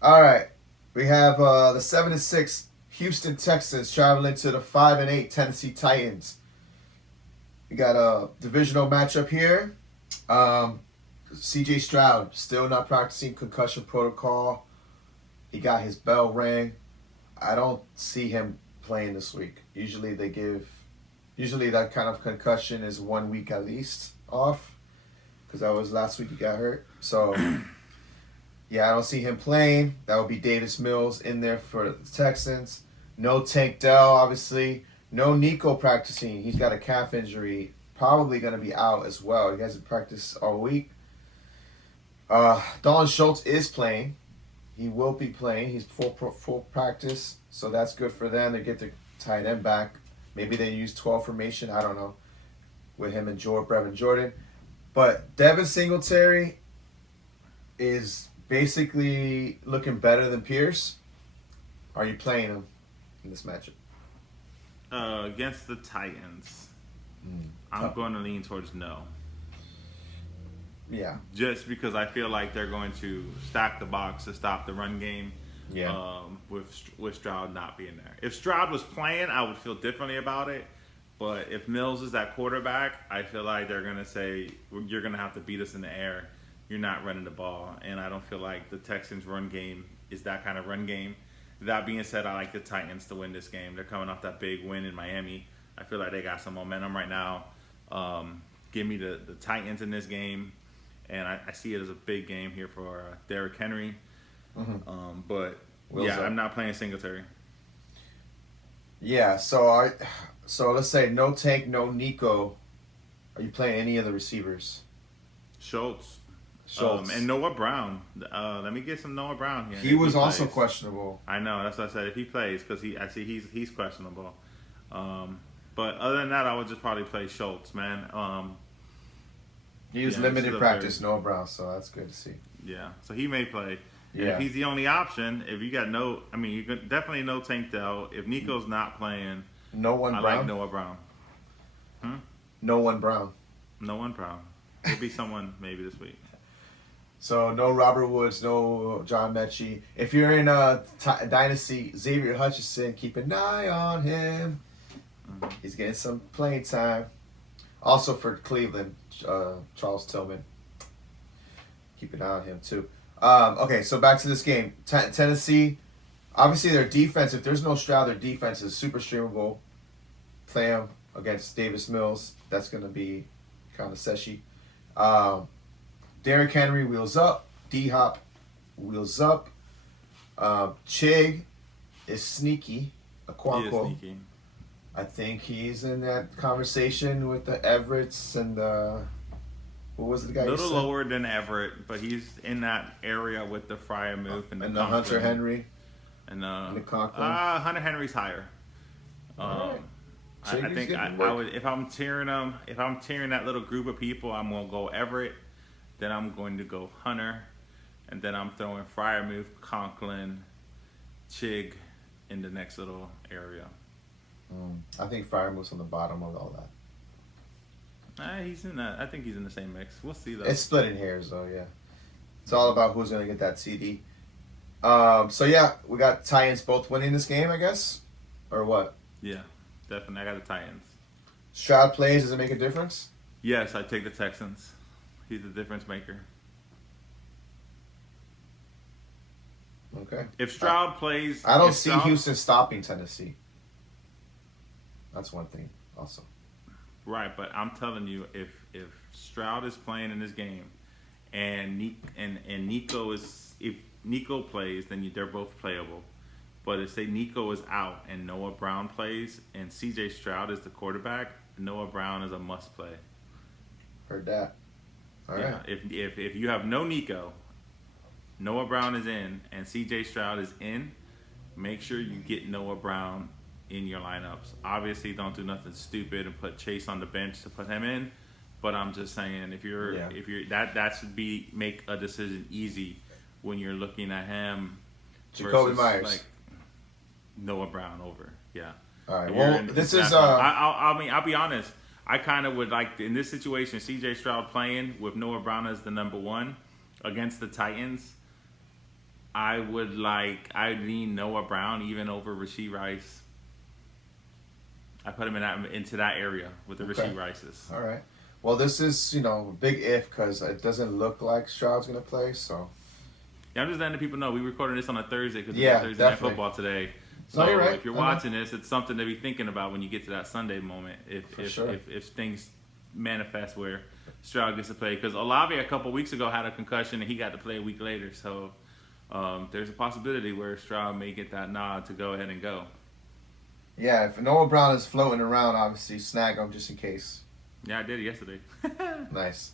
All right. We have the 7-6 Houston Texans traveling to the 5-8 Tennessee Titans. We got a divisional matchup here. CJ Stroud still not practicing concussion protocol. He got his bell rang. I don't see him playing this week. Usually that kind of concussion is 1 week at least off. Because that was last week he got hurt. So, yeah, I don't see him playing. That would be Davis Mills in there for the Texans. No Tank Dell, obviously. No Nico practicing. He's got a calf injury. Probably going to be out as well. He hasn't practiced all week. Dalton Schultz is playing. He will be playing. He's full practice. So that's good for them. They get their tight end back. Maybe they use 12 formation. I don't know. With him and Brevin Jordan. But Devin Singletary is basically looking better than Pierce. Are you playing him in this matchup? Against the Titans, I'm going to lean towards no. Yeah. Just because I feel like they're going to stack the box to stop the run game. Yeah. With Stroud not being there. If Stroud was playing, I would feel differently about it. But if Mills is that quarterback, I feel like they're going to say, you're going to have to beat us in the air. You're not running the ball. And I don't feel like the Texans' run game is that kind of run game. That being said, I like the Titans to win this game. They're coming off that big win in Miami. I feel like they got some momentum right now. Give me the Titans in this game. And I see it as a big game here for Derrick Henry. But, I'm not playing Singletary. Yeah, so let's say no Tank, no Nico. Are you playing any of the receivers? Schultz. And Noah Brown. Let me get some Noah Brown here. He was also questionable. I know. That's what I said. If he plays, because I see he's questionable. But other than that, I would just probably play Schultz, man. He was limited practice, Noah Brown, so that's good to see. Yeah, so he may play. And if he's the only option, if you got no, I mean, you could definitely no Tank Dell. If Nico's not playing, I like Noah Brown. No one Brown. It'll be someone maybe this week. So no Robert Woods, no John Mechie. If you're in Dynasty, Xavier Hutchinson, keep an eye on him. He's getting some playing time. Also for Cleveland, Charles Tillman. Keep an eye on him too. Okay, so back to this game. Tennessee, obviously their defense, if there's no Stroud, their defense is super streamable. Play them against Davis Mills. That's going to be kind of seshy. Derrick Henry wheels up. D-Hop wheels up. Chig is sneaky. Okonkwo. He is sneaky. I think he's in that conversation with the Everetts and the... What was the guy? A little lower than Everett, but he's in that area with the Freiermuth and the Hunter Henry. And the Conklin. Hunter Henry's higher. Right. I think I would, if I'm tearing that little group of people, I'm gonna go Everett, then I'm going to go Hunter, and then I'm throwing Freiermuth, Conklin, Chig in the next little area. I think Freiermuth's on the bottom of all that. He's in that. I think he's in the same mix. We'll see though. It's splitting hairs though, yeah. It's all about who's gonna get that CD. So yeah, we got Titans both winning this game, I guess, or what? Yeah, definitely. I got the Titans. Stroud plays. Does it make a difference? Yes, I take the Texans. He's the difference maker. Okay. If Stroud plays, I don't see Houston stopping Tennessee. That's one thing, also. Right, but I'm telling you, if Stroud is playing in this game, and Nico is, if Nico plays, then they're both playable. But if say Nico is out and Noah Brown plays, and C.J. Stroud is the quarterback, Noah Brown is a must play. Heard that. All right. If you have no Nico, Noah Brown is in, and C.J. Stroud is in, make sure you get Noah Brown in your lineups. Obviously, don't do nothing stupid and put Chase on the bench to put him in. But I'm just saying, if you're that should be make a decision easy when you're looking at him. Jacoby versus, Myers, like Noah Brown over. Yeah. All right. Well, this is. I'll be honest. I kind of would like in this situation, C.J. Stroud playing with Noah Brown as the number one against the Titans. I lean Noah Brown even over Rashee Rice. I put him into that area with the Rashee Rices. All right. Well, this is, a big if because it doesn't look like Stroud's going to play, so. Yeah, I'm just letting people know. We recorded this on a Thursday because we got Thursday Night Football today. So no, you're right. If you're watching this, it's something to be thinking about when you get to that Sunday moment. If things manifest where Stroud gets to play. Because Olave a couple weeks ago had a concussion and he got to play a week later. So there's a possibility where Stroud may get that nod to go ahead and go. Yeah, if Noah Brown is floating around, obviously snag him just in case. Yeah, I did it yesterday. Nice.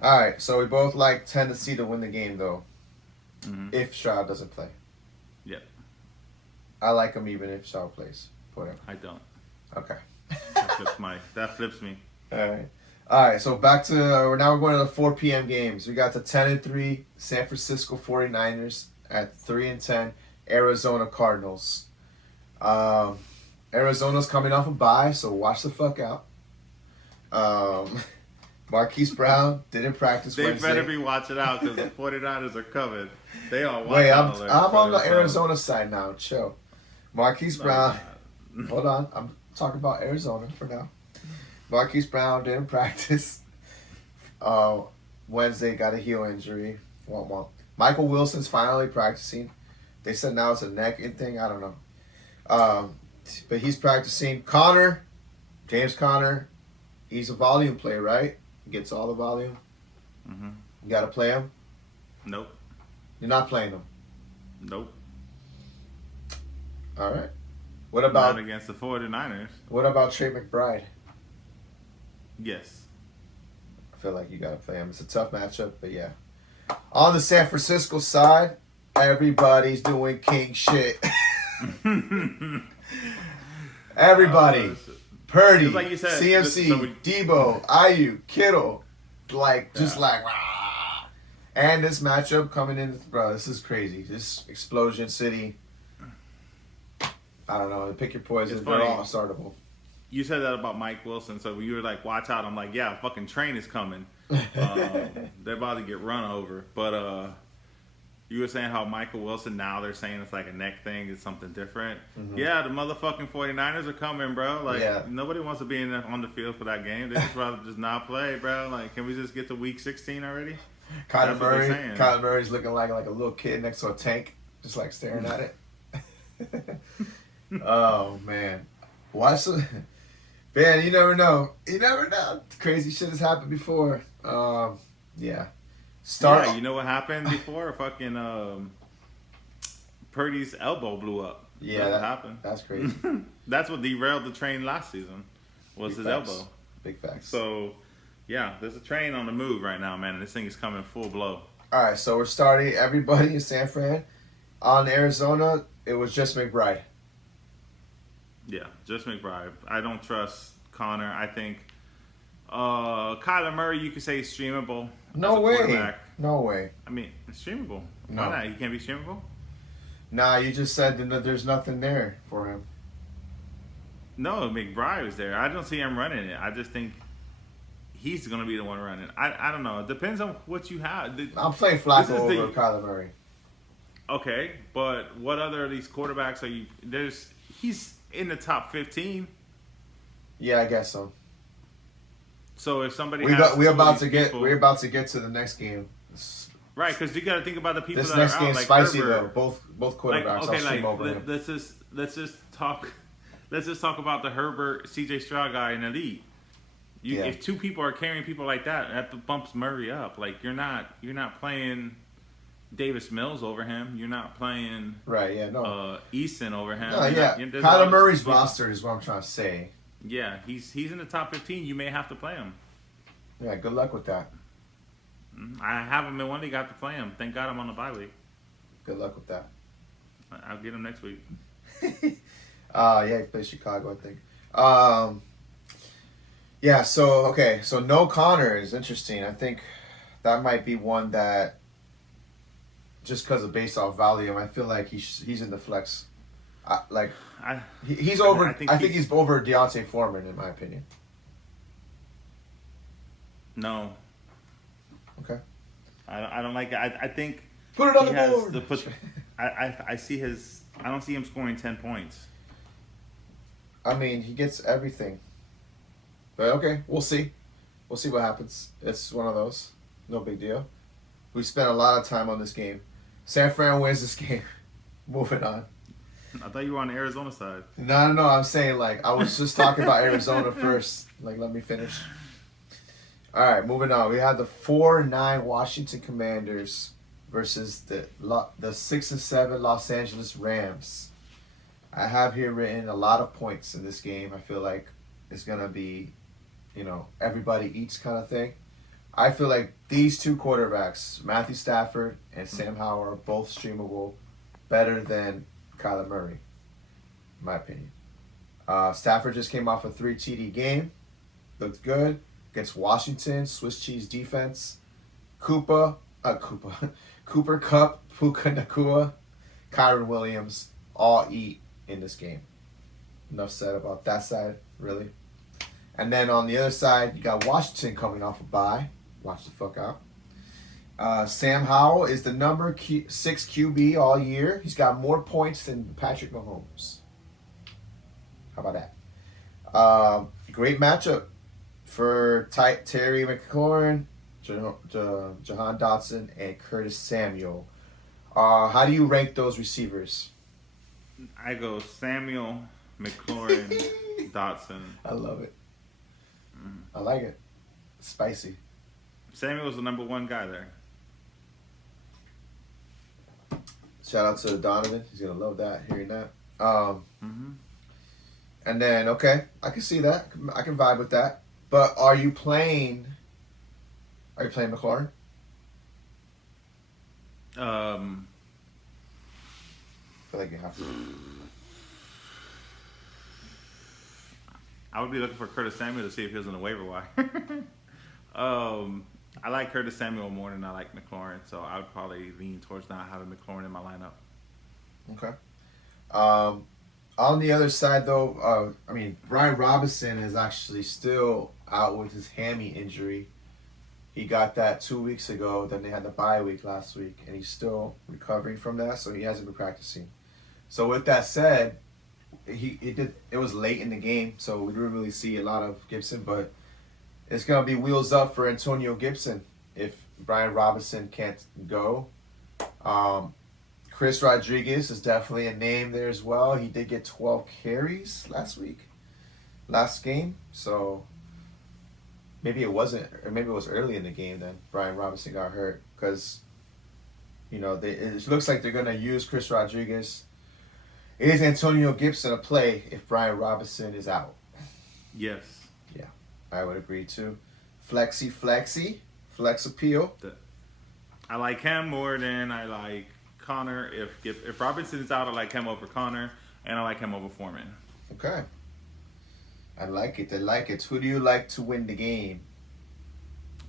All right, so we both like Tennessee to win the game, though, if Stroud doesn't play. Yep. I like him even if Stroud plays. Whatever. I don't. Okay. That flips me. All right, so back to, we're going to the 4 p.m. games. We got the 10-3 San Francisco 49ers at 3-10 Arizona Cardinals. Arizona's coming off a bye, so watch the fuck out. Marquise Brown didn't practice Wednesday. They better be watching out because the 49ers are coming. They are watching. Wait, I'm on the Arizona side now. Chill. Marquise Brown. Hold on. I'm talking about Arizona for now. Marquise Brown didn't practice. Wednesday got a heel injury. Womp womp. Michael Wilson's finally practicing. They said now it's a neck thing. I don't know. But he's practicing. James Conner, he's a volume player, right? He gets all the volume. Mm-hmm. You got to play him? Nope. You're not playing him? Nope. All right. What about... Not against the 49ers. What about Trey McBride? Yes. I feel like you got to play him. It's a tough matchup, but yeah. On the San Francisco side, everybody's doing king shit. Everybody. Purdy, like you said, CMC, Debo, Ayuk, Kittle, rah. And this matchup coming in, bro, this is crazy. This Explosion City, I don't know. Pick your poison. They're all startable. You said that about Mike Wilson, so you were like, watch out. I'm like, yeah, fucking train is coming. They're about to get run over. But you were saying how Michael Wilson, now they're saying it's like a neck thing, it's something different. Mm-hmm. Yeah, the motherfucking 49ers are coming, bro. Like, nobody wants to be on the field for that game. They just rather just not play, bro. Like, can we just get to week 16 already? Kyler Murray's looking like a little kid next to a tank, just like staring at it. Oh, man. Man, you never know. You never know. Crazy shit has happened before. Yeah. Yeah, you know what happened before? Fucking Purdy's elbow blew up. Yeah, that happened. That's crazy. That's what derailed the train last season, was his elbow. Big facts. So, yeah, there's a train on the move right now, man, and this thing is coming full blow. All right, so we're starting everybody in San Fran. On Arizona, it was just McBride. Yeah, just McBride. I don't trust Connor. I think Kyler Murray, you could say, is streamable. No way. No way. I mean, it's streamable. No. Why not? He can't be streamable? Nah, you just said that there's nothing there for him. No, McBride was there. I don't see him running it. I just think he's going to be the one running. I don't know. It depends on what you have. I'm playing Flacco over Kyler Murray. Okay, but what other of these quarterbacks are you? He's in the top 15. Yeah, I guess so. So if somebody we're about to get to the next game. Right, because you got to think about the people this that next are game's out. Like spicy Herbert. though. Both quarterbacks. Okay, I'll stream over him. Let's just talk about the Herbert CJ Stroud guy in elite. If two people are carrying people like that bumps Murray up. Like you're not playing Davis Mills over him. You're not playing Easton over him. No, Kyler Murray's roster is what I'm trying to say. Yeah, he's in the top 15. You may have to play him. Yeah, good luck with that. I haven't been one that got to play him. Thank God I'm on the bye week. Good luck with that. I'll get him next week. Yeah, he plays Chicago, I think. Yeah, so no Connor is interesting. I think that might be one that, just because of based off volume, I feel like he's in the flex. He's over. I think he's over Deontay Foreman, in my opinion. No. Okay. I don't like it. I think put it on the board. I see his. I don't see him scoring 10 points. I mean, he gets everything. But okay, we'll see. We'll see what happens. It's one of those. No big deal. We spent a lot of time on this game. San Fran wins this game. Moving on. I thought you were on the Arizona side. No. I'm saying, I was just talking about Arizona first. Let me finish. All right, moving on. We have the 4-9 Washington Commanders versus the 6-7 Los Angeles Rams. I have here written a lot of points in this game. I feel like it's going to be, everybody eats kind of thing. I feel like these two quarterbacks, Matthew Stafford and Sam Howell, are both streamable better than Kyler Murray, in my opinion. Stafford just came off a 3 TD game. Looked good. Against Washington, Swiss cheese defense. Cooper Kupp, Puka Nacua, Kyron Williams, all eat in this game. Enough said about that side, really. And then on the other side, you got Washington coming off a bye. Watch the fuck out. Sam Howell is the number 6 QB all year. He's got more points than Patrick Mahomes. How about that? Great matchup for Terry McLaurin, Jahan Dotson, and Curtis Samuel. How do you rank those receivers? I go Samuel, McLaurin, Dotson. I love it. I like it. Spicy. Samuel's the number 1 guy there. Shout out to Donovan. He's going to love that, hearing that. And then, okay, I can see that. I can vibe with that. But are you playing McLaurin? I feel like you have to. I would be looking for Curtis Samuel to see if he was on the waiver wire. I like Curtis Samuel more than I like McLaurin, so I would probably lean towards not having McLaurin in my lineup. Okay. On the other side, though, Brian Robinson is actually still out with his hammy injury. He got that 2 weeks ago. Then they had the bye week last week, and he's still recovering from that, so he hasn't been practicing. So with that said, it was late in the game, so we didn't really see a lot of Gibson, but it's gonna be wheels up for Antonio Gibson if Brian Robinson can't go. Chris Rodriguez is definitely a name there as well. He did get 12 carries last game, so maybe it wasn't, or maybe it was early in the game then Brian Robinson got hurt because it looks like they're gonna use Chris Rodriguez. Is Antonio Gibson a play if Brian Robinson is out? Yes. Yeah, I would agree too. Flex appeal. I like him more than I like Connor. If Robinson's out, I like him over Connor, and I like him over Foreman. Okay. I like it. Who do you like to win the game?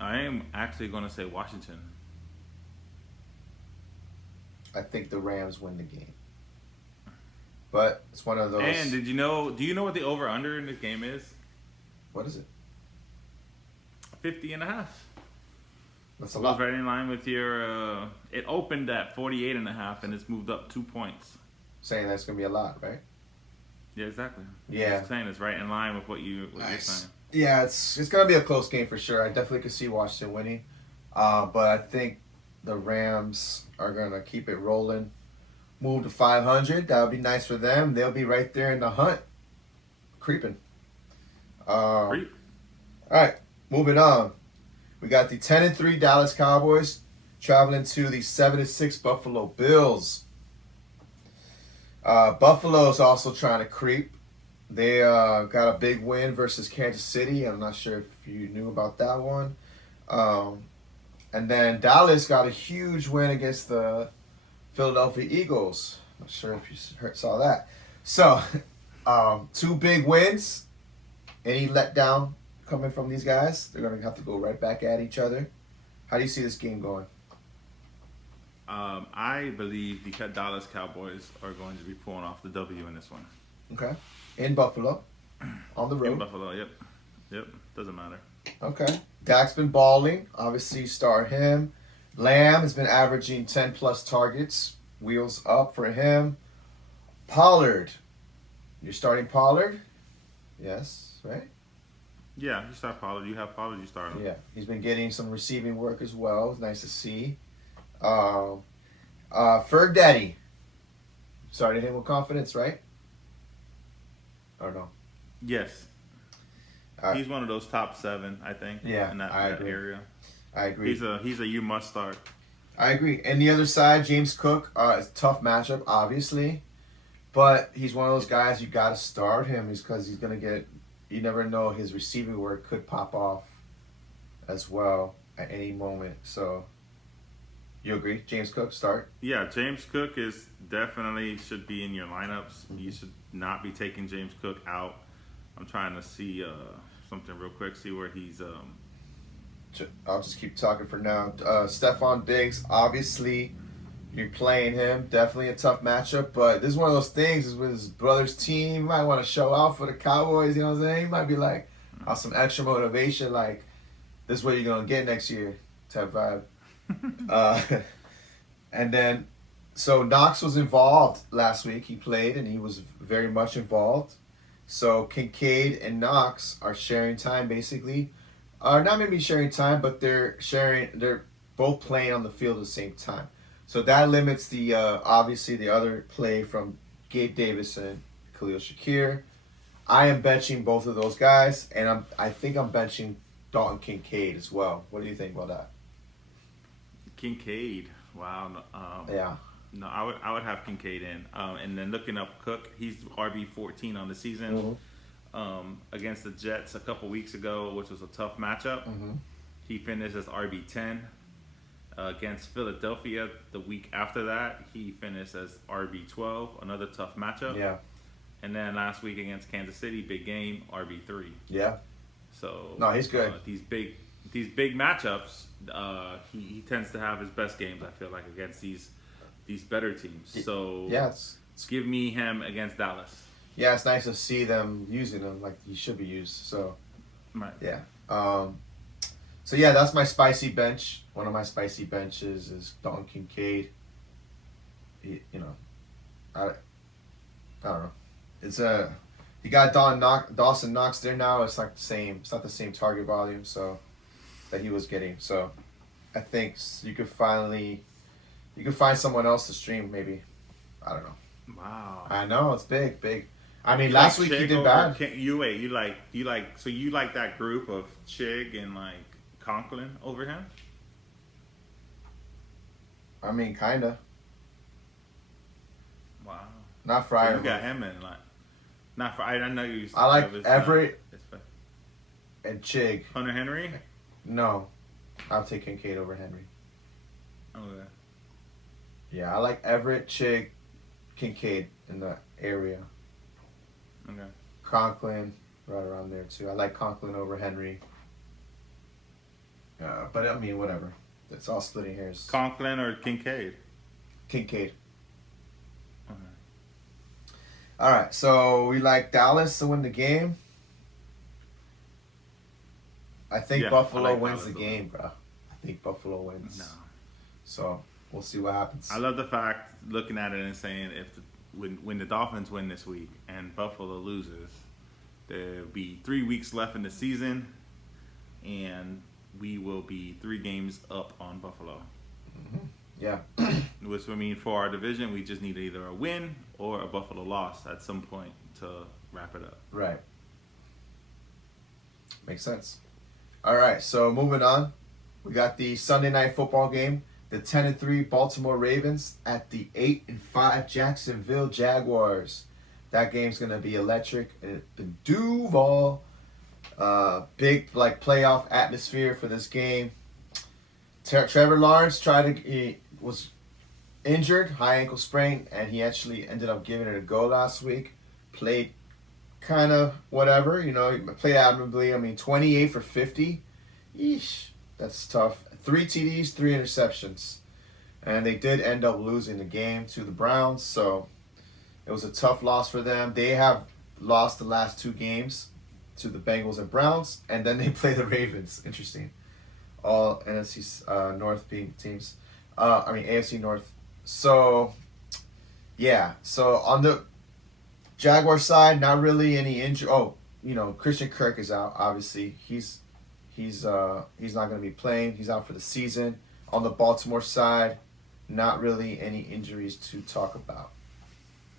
I am actually going to say Washington. I think the Rams win the game. But it's one of those. And do you know what the over-under in this game is? What is it? 50.5. That's a It lot. was right in line with your. It opened at 48.5, and it's moved up 2 points. Saying that's going to be a lot, right? Yeah, exactly. Yeah. I'm saying it's right in line with what you're saying. Yeah, it's going to be a close game for sure. I definitely could see Washington winning. But I think the Rams are going to keep it rolling. Move to 500. That would be nice for them. They'll be right there in the hunt. Creeping. All right, moving on. We got the 10-3 Dallas Cowboys traveling to the 7-6 Buffalo Bills. Buffalo's also trying to creep. They got a big win versus Kansas City. I'm not sure if you knew about that one. And then Dallas got a huge win against the Philadelphia Eagles. Not sure if you saw that. So, 2 big wins. Any letdown coming from these guys? They're going to have to go right back at each other. How do you see this game going? I believe the Dallas Cowboys are going to be pulling off the W in this one. Okay. In Buffalo. On the road. In Buffalo, yep. Doesn't matter. Okay. Dak's been balling. Obviously, start him. Lamb has been averaging 10-plus targets. Wheels up for him. Pollard. You're starting Pollard? Yes, right? Yeah, you start Pollard. You have Pollard, you start him. Yeah. He's been getting some receiving work as well. It's nice to see. Ferg Daddy. Started him with confidence, right? Or no? Yes. He's one of those top 7, I think. Yeah, in that agree. area. I agree. He's a you must start. I agree. And the other side, James Cook, it's a tough matchup, obviously. But he's one of those guys you got to start him because he's going to get, you never know, his receiving work could pop off as well at any moment. So, you agree? James Cook, start? Yeah, James Cook is definitely should be in your lineups. You should not be taking James Cook out. I'm trying to see something real quick, see where he's... I'll just keep talking for now. Stephon Diggs, obviously, you're playing him. Definitely a tough matchup, but this is one of those things. Is with his brother's team. He might want to show out for the Cowboys. You know what I'm saying? He might be like, some extra motivation, like, this is what you're going to get next year type vibe. And then, so Knox was involved last week. He played, and he was very much involved. So Kincaid and Knox are sharing time, basically. Not maybe sharing time, but they're both playing on the field at the same time. So that limits the obviously the other play from Gabe Davis and Khalil Shakir. I am benching both of those guys, and I think I'm benching Dalton Kincaid as well. What do you think about that? Kincaid, wow. Yeah. No, I would have Kincaid in. And then looking up Cook, he's RB14 on the season. Mm-hmm. Against the Jets a couple weeks ago, which was a tough matchup. Mm-hmm. He finished as RB10. Against Philadelphia the week after that, he finished as RB12, another tough matchup. Yeah. And then last week against Kansas City, big game, RB3. Yeah. So no, he's good. These big these big matchups, he tends to have his best games. I feel like against these better teams. So yeah, give me him against Dallas. yeah, it's nice to see them using him like he should be used. So Right. yeah. So yeah, that's my spicy bench. One of my spicy benches is Dalton Kincaid. You know, I don't know. It's you got Dawson Knox there now. It's like the same. It's not the same target volume so that he was getting. So I think you could find someone else to stream. Maybe I don't know. Wow. I know it's big. I mean, You last like week he Chig did over bad. You like that group of Chig and like Conklin over him? I mean, kinda. Wow. Not So Fryer. you got him in like not for I know you. I like it's, Everett it's and Chig. Hunter Henry. No, I'll take Kincaid over Henry. Okay. Yeah, I like Everett, Chig, Kincaid in the area. Okay. Conklin, right around there too. I like Conklin over Henry. But I mean, whatever. It's all splitting hairs. Conklin or Kincaid? Kincaid. Okay. All right, so we like Dallas to win the game. I think Yeah, Buffalo I like wins Dallas the to win. game, bro. I think Buffalo wins. No. So we'll see what happens. I love the fact looking at it and saying when the Dolphins win this week and Buffalo loses, there'll be 3 weeks left in the season, and we will be 3 games up on Buffalo. Yeah. Which would mean for our division, we just need either a win or a Buffalo loss at some point to wrap it up. Right. Makes sense. All right, so moving on. We got the Sunday night football game. The 10-3 Baltimore Ravens at the 8-5 Jacksonville Jaguars. That game's gonna be electric. The Duval, big like playoff atmosphere for this game. Trevor Lawrence he was injured, high ankle sprain, and he actually ended up giving it a go last week. Played kind of whatever, he played admirably. I mean, 28 for 50. Yeesh, that's tough. 3 TDs, 3 interceptions. And they did end up losing the game to the Browns, so it was a tough loss for them. They have lost the last 2 games to the Bengals and Browns, and then they play the Ravens. Interesting. All NFC North teams. AFC North. So, yeah. So, on the Jaguar side, not really any injury. Oh, Christian Kirk is out, obviously. He's not going to be playing. He's out for the season. On the Baltimore side, not really any injuries to talk about.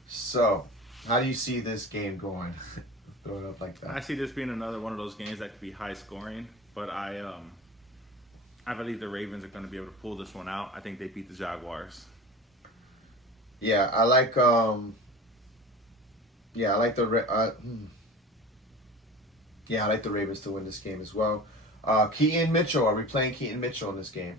So, how do you see this game going? Throw it up like that. I see this being another one of those games that could be high scoring, but I believe the Ravens are going to be able to pull this one out. I think they beat the Jaguars. Yeah, I like the Ravens to win this game as well. Keaton Mitchell, are we playing Keaton Mitchell in this game?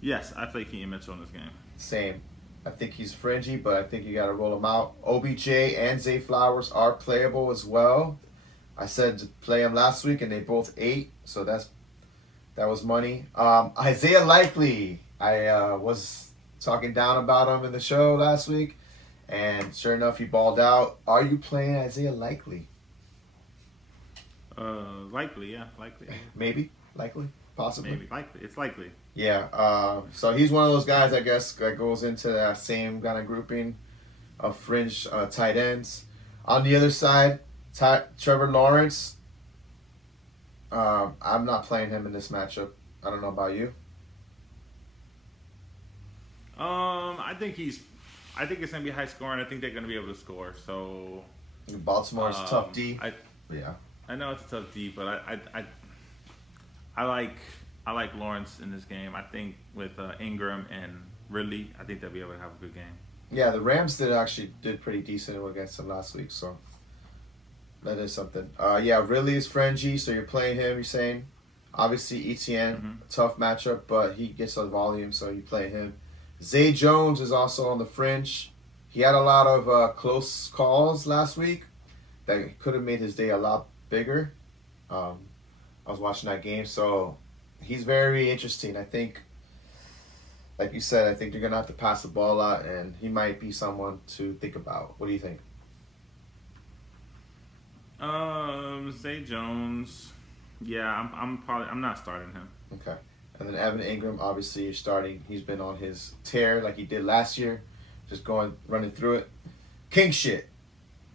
Yes, I play Keaton Mitchell in this game. Same. I think he's fringy, but I think you got to roll him out. OBJ and Zay Flowers are playable as well. I said to play them last week, and they both ate, so that was money. Isaiah Likely, I was talking down about him in the show last week, and sure enough, he balled out. Are you playing Isaiah Likely? Likely. Maybe, likely, possibly. Maybe, likely. It's likely. Yeah, so he's one of those guys, I guess, that goes into that same kind of grouping of fringe tight ends. On the other side, Trevor Lawrence, I'm not playing him in this matchup. I don't know about you. I think it's going to be high scoring. I think they're going to be able to score. So Baltimore's tough D. Yeah. I know it's a tough D, but I like Lawrence in this game. I think with Ingram and Ridley, I think they'll be able to have a good game. Yeah, the Rams did pretty decent against them last week, so that is something. Ridley is fringy, so you're playing him. You're saying, obviously Etienne, tough matchup, but he gets the volume, so you play him. Zay Jones is also on the fringe. He had a lot of close calls last week that could have made his day a lot bigger. I was watching that game, so he's very interesting. I think, like you said, I think they're gonna have to pass the ball a lot, and he might be someone to think about. What do you think? Zay Jones. Yeah, I'm not starting him. Okay. And then Evan Ingram, obviously you're starting. He's been on his tear like he did last year, just running through it. King shit.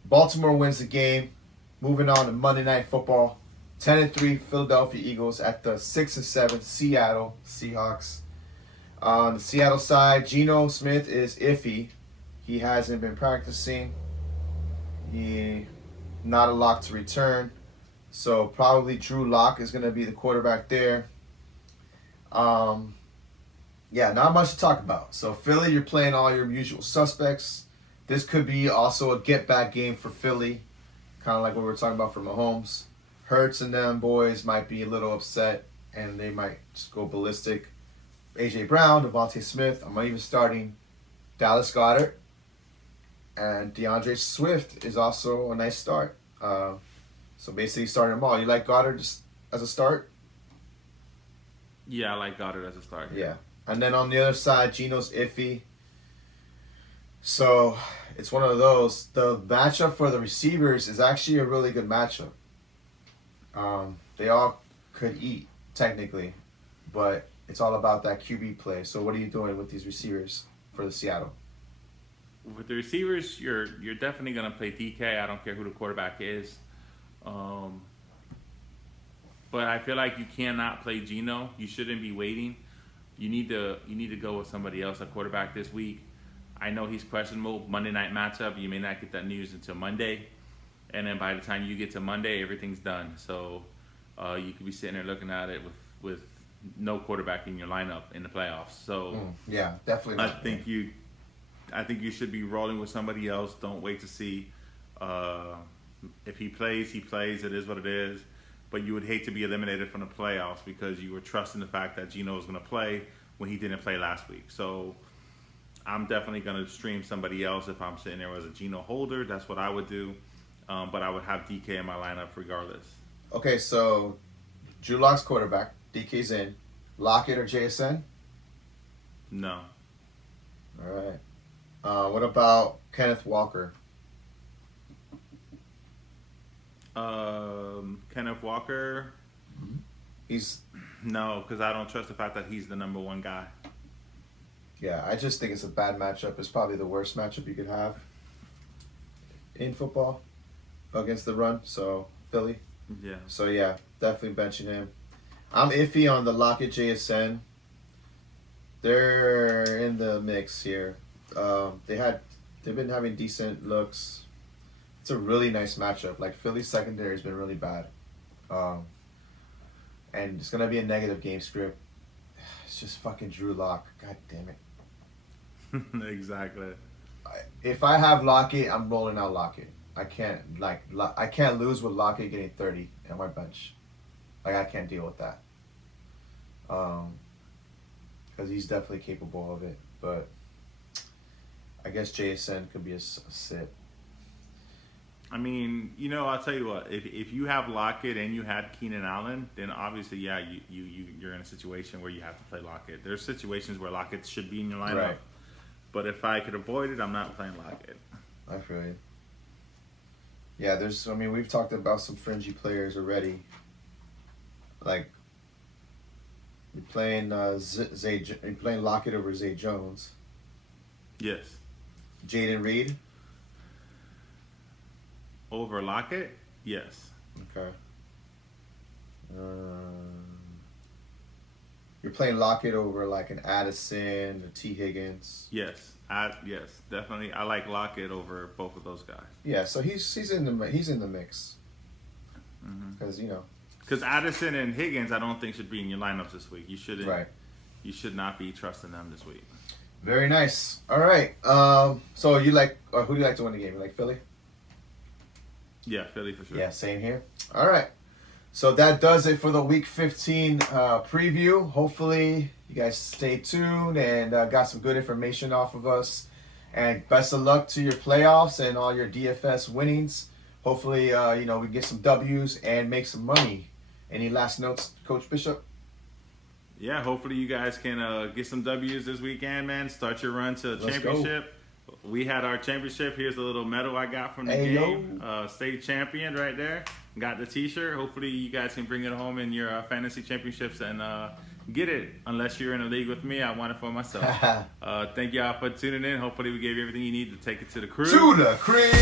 Baltimore wins the game. Moving on to Monday Night Football. 10-3 Philadelphia Eagles at the 6-7 Seattle Seahawks. On the Seattle side, Geno Smith is iffy. He hasn't been practicing. He not a lock to return. So probably Drew Lock is going to be the quarterback there. Yeah, not much to talk about. So Philly, you're playing all your usual suspects. This could be also a get-back game for Philly, kind of like what we were talking about for Mahomes. Hurts and them boys might be a little upset, and they might just go ballistic. A.J. Brown, Devontae Smith. I'm even starting Dallas Goedert. And DeAndre Swift is also a nice start. So basically starting them all. You like Goddard just as a start? Yeah, I like Goddard as a start. Yeah. And then on the other side, Geno's iffy. So it's one of those. The matchup for the receivers is actually a really good matchup. They all could eat, technically. But it's all about that QB play. So what are you doing with these receivers for the Seattle? With the receivers, you're definitely going to play DK. I don't care who the quarterback is. But I feel like you cannot play Geno. You shouldn't be waiting. You need to go with somebody else at quarterback this week. I know he's questionable. Monday night matchup. You may not get that news until Monday, and then by the time you get to Monday, everything's done. So you could be sitting there looking at it with no quarterback in your lineup in the playoffs. So yeah, definitely. I think you should be rolling with somebody else. Don't wait to see if he plays. He plays. It is what it is. But you would hate to be eliminated from the playoffs because you were trusting the fact that Geno was going to play when he didn't play last week. So I'm definitely going to stream somebody else if I'm sitting there as a Geno holder. That's what I would do. But I would have DK in my lineup regardless. Okay, so Drew Lock's quarterback. DK's in. Lockett or JSN? No. All right. What about Kenneth Walker? Kenneth Walker. He's no, because I don't trust the fact that he's the number one guy. Yeah, I just think it's a bad matchup. It's probably the worst matchup you could have in football against the run. So Philly. Yeah. So yeah, definitely benching him. I'm iffy on the Lockett JSN. They're in the mix here. They've been having decent looks. It's a really nice matchup. Like Philly's secondary has been really bad, and it's gonna be a negative game script. It's just fucking Drew Lock. God damn it. Exactly. If I have Lockett, I'm rolling out Lockett. I can't lose with Lockett getting 30 on my bench. Like I can't deal with that. Because he's definitely capable of it, but I guess JSN could be a sit. I mean, I'll tell you what. If you have Lockett and you had Keenan Allen, then obviously, yeah, you're in a situation where you have to play Lockett. There's situations where Lockett should be in your lineup, right. But if I could avoid it, I'm not playing Lockett. I feel you. Yeah, we've talked about some fringy players already. Like, you're playing you're playing Lockett over Zay Jones. Yes. Jaden Reed. Over Lockett? Yes. Okay. You're playing Lockett over like an Addison or T. Higgins. Yes. Yes, definitely. I like Lockett over both of those guys. Yeah, so he's in the mix. Because Because Addison and Higgins, I don't think should be in your lineups this week. You shouldn't. Right. You should not be trusting them this week. Very nice. All right. So you like who do you like to win the game? You like Philly? Yeah, Philly for sure. Yeah, same here. All right. So that does it for the Week 15 preview. Hopefully you guys stay tuned and got some good information off of us. And best of luck to your playoffs and all your DFS winnings. Hopefully, we get some W's and make some money. Any last notes, Coach Bishop? Yeah, hopefully you guys can get some W's this weekend, man. Start your run to the Let's championship. We had our championship. Here's a little medal I got from the Hey, game. State champion right there. Got the T-shirt. Hopefully you guys can bring it home in your fantasy championships and get it. Unless you're in a league with me, I want it for myself. Thank y'all for tuning in. Hopefully we gave you everything you need to take it to the crib. To the crib.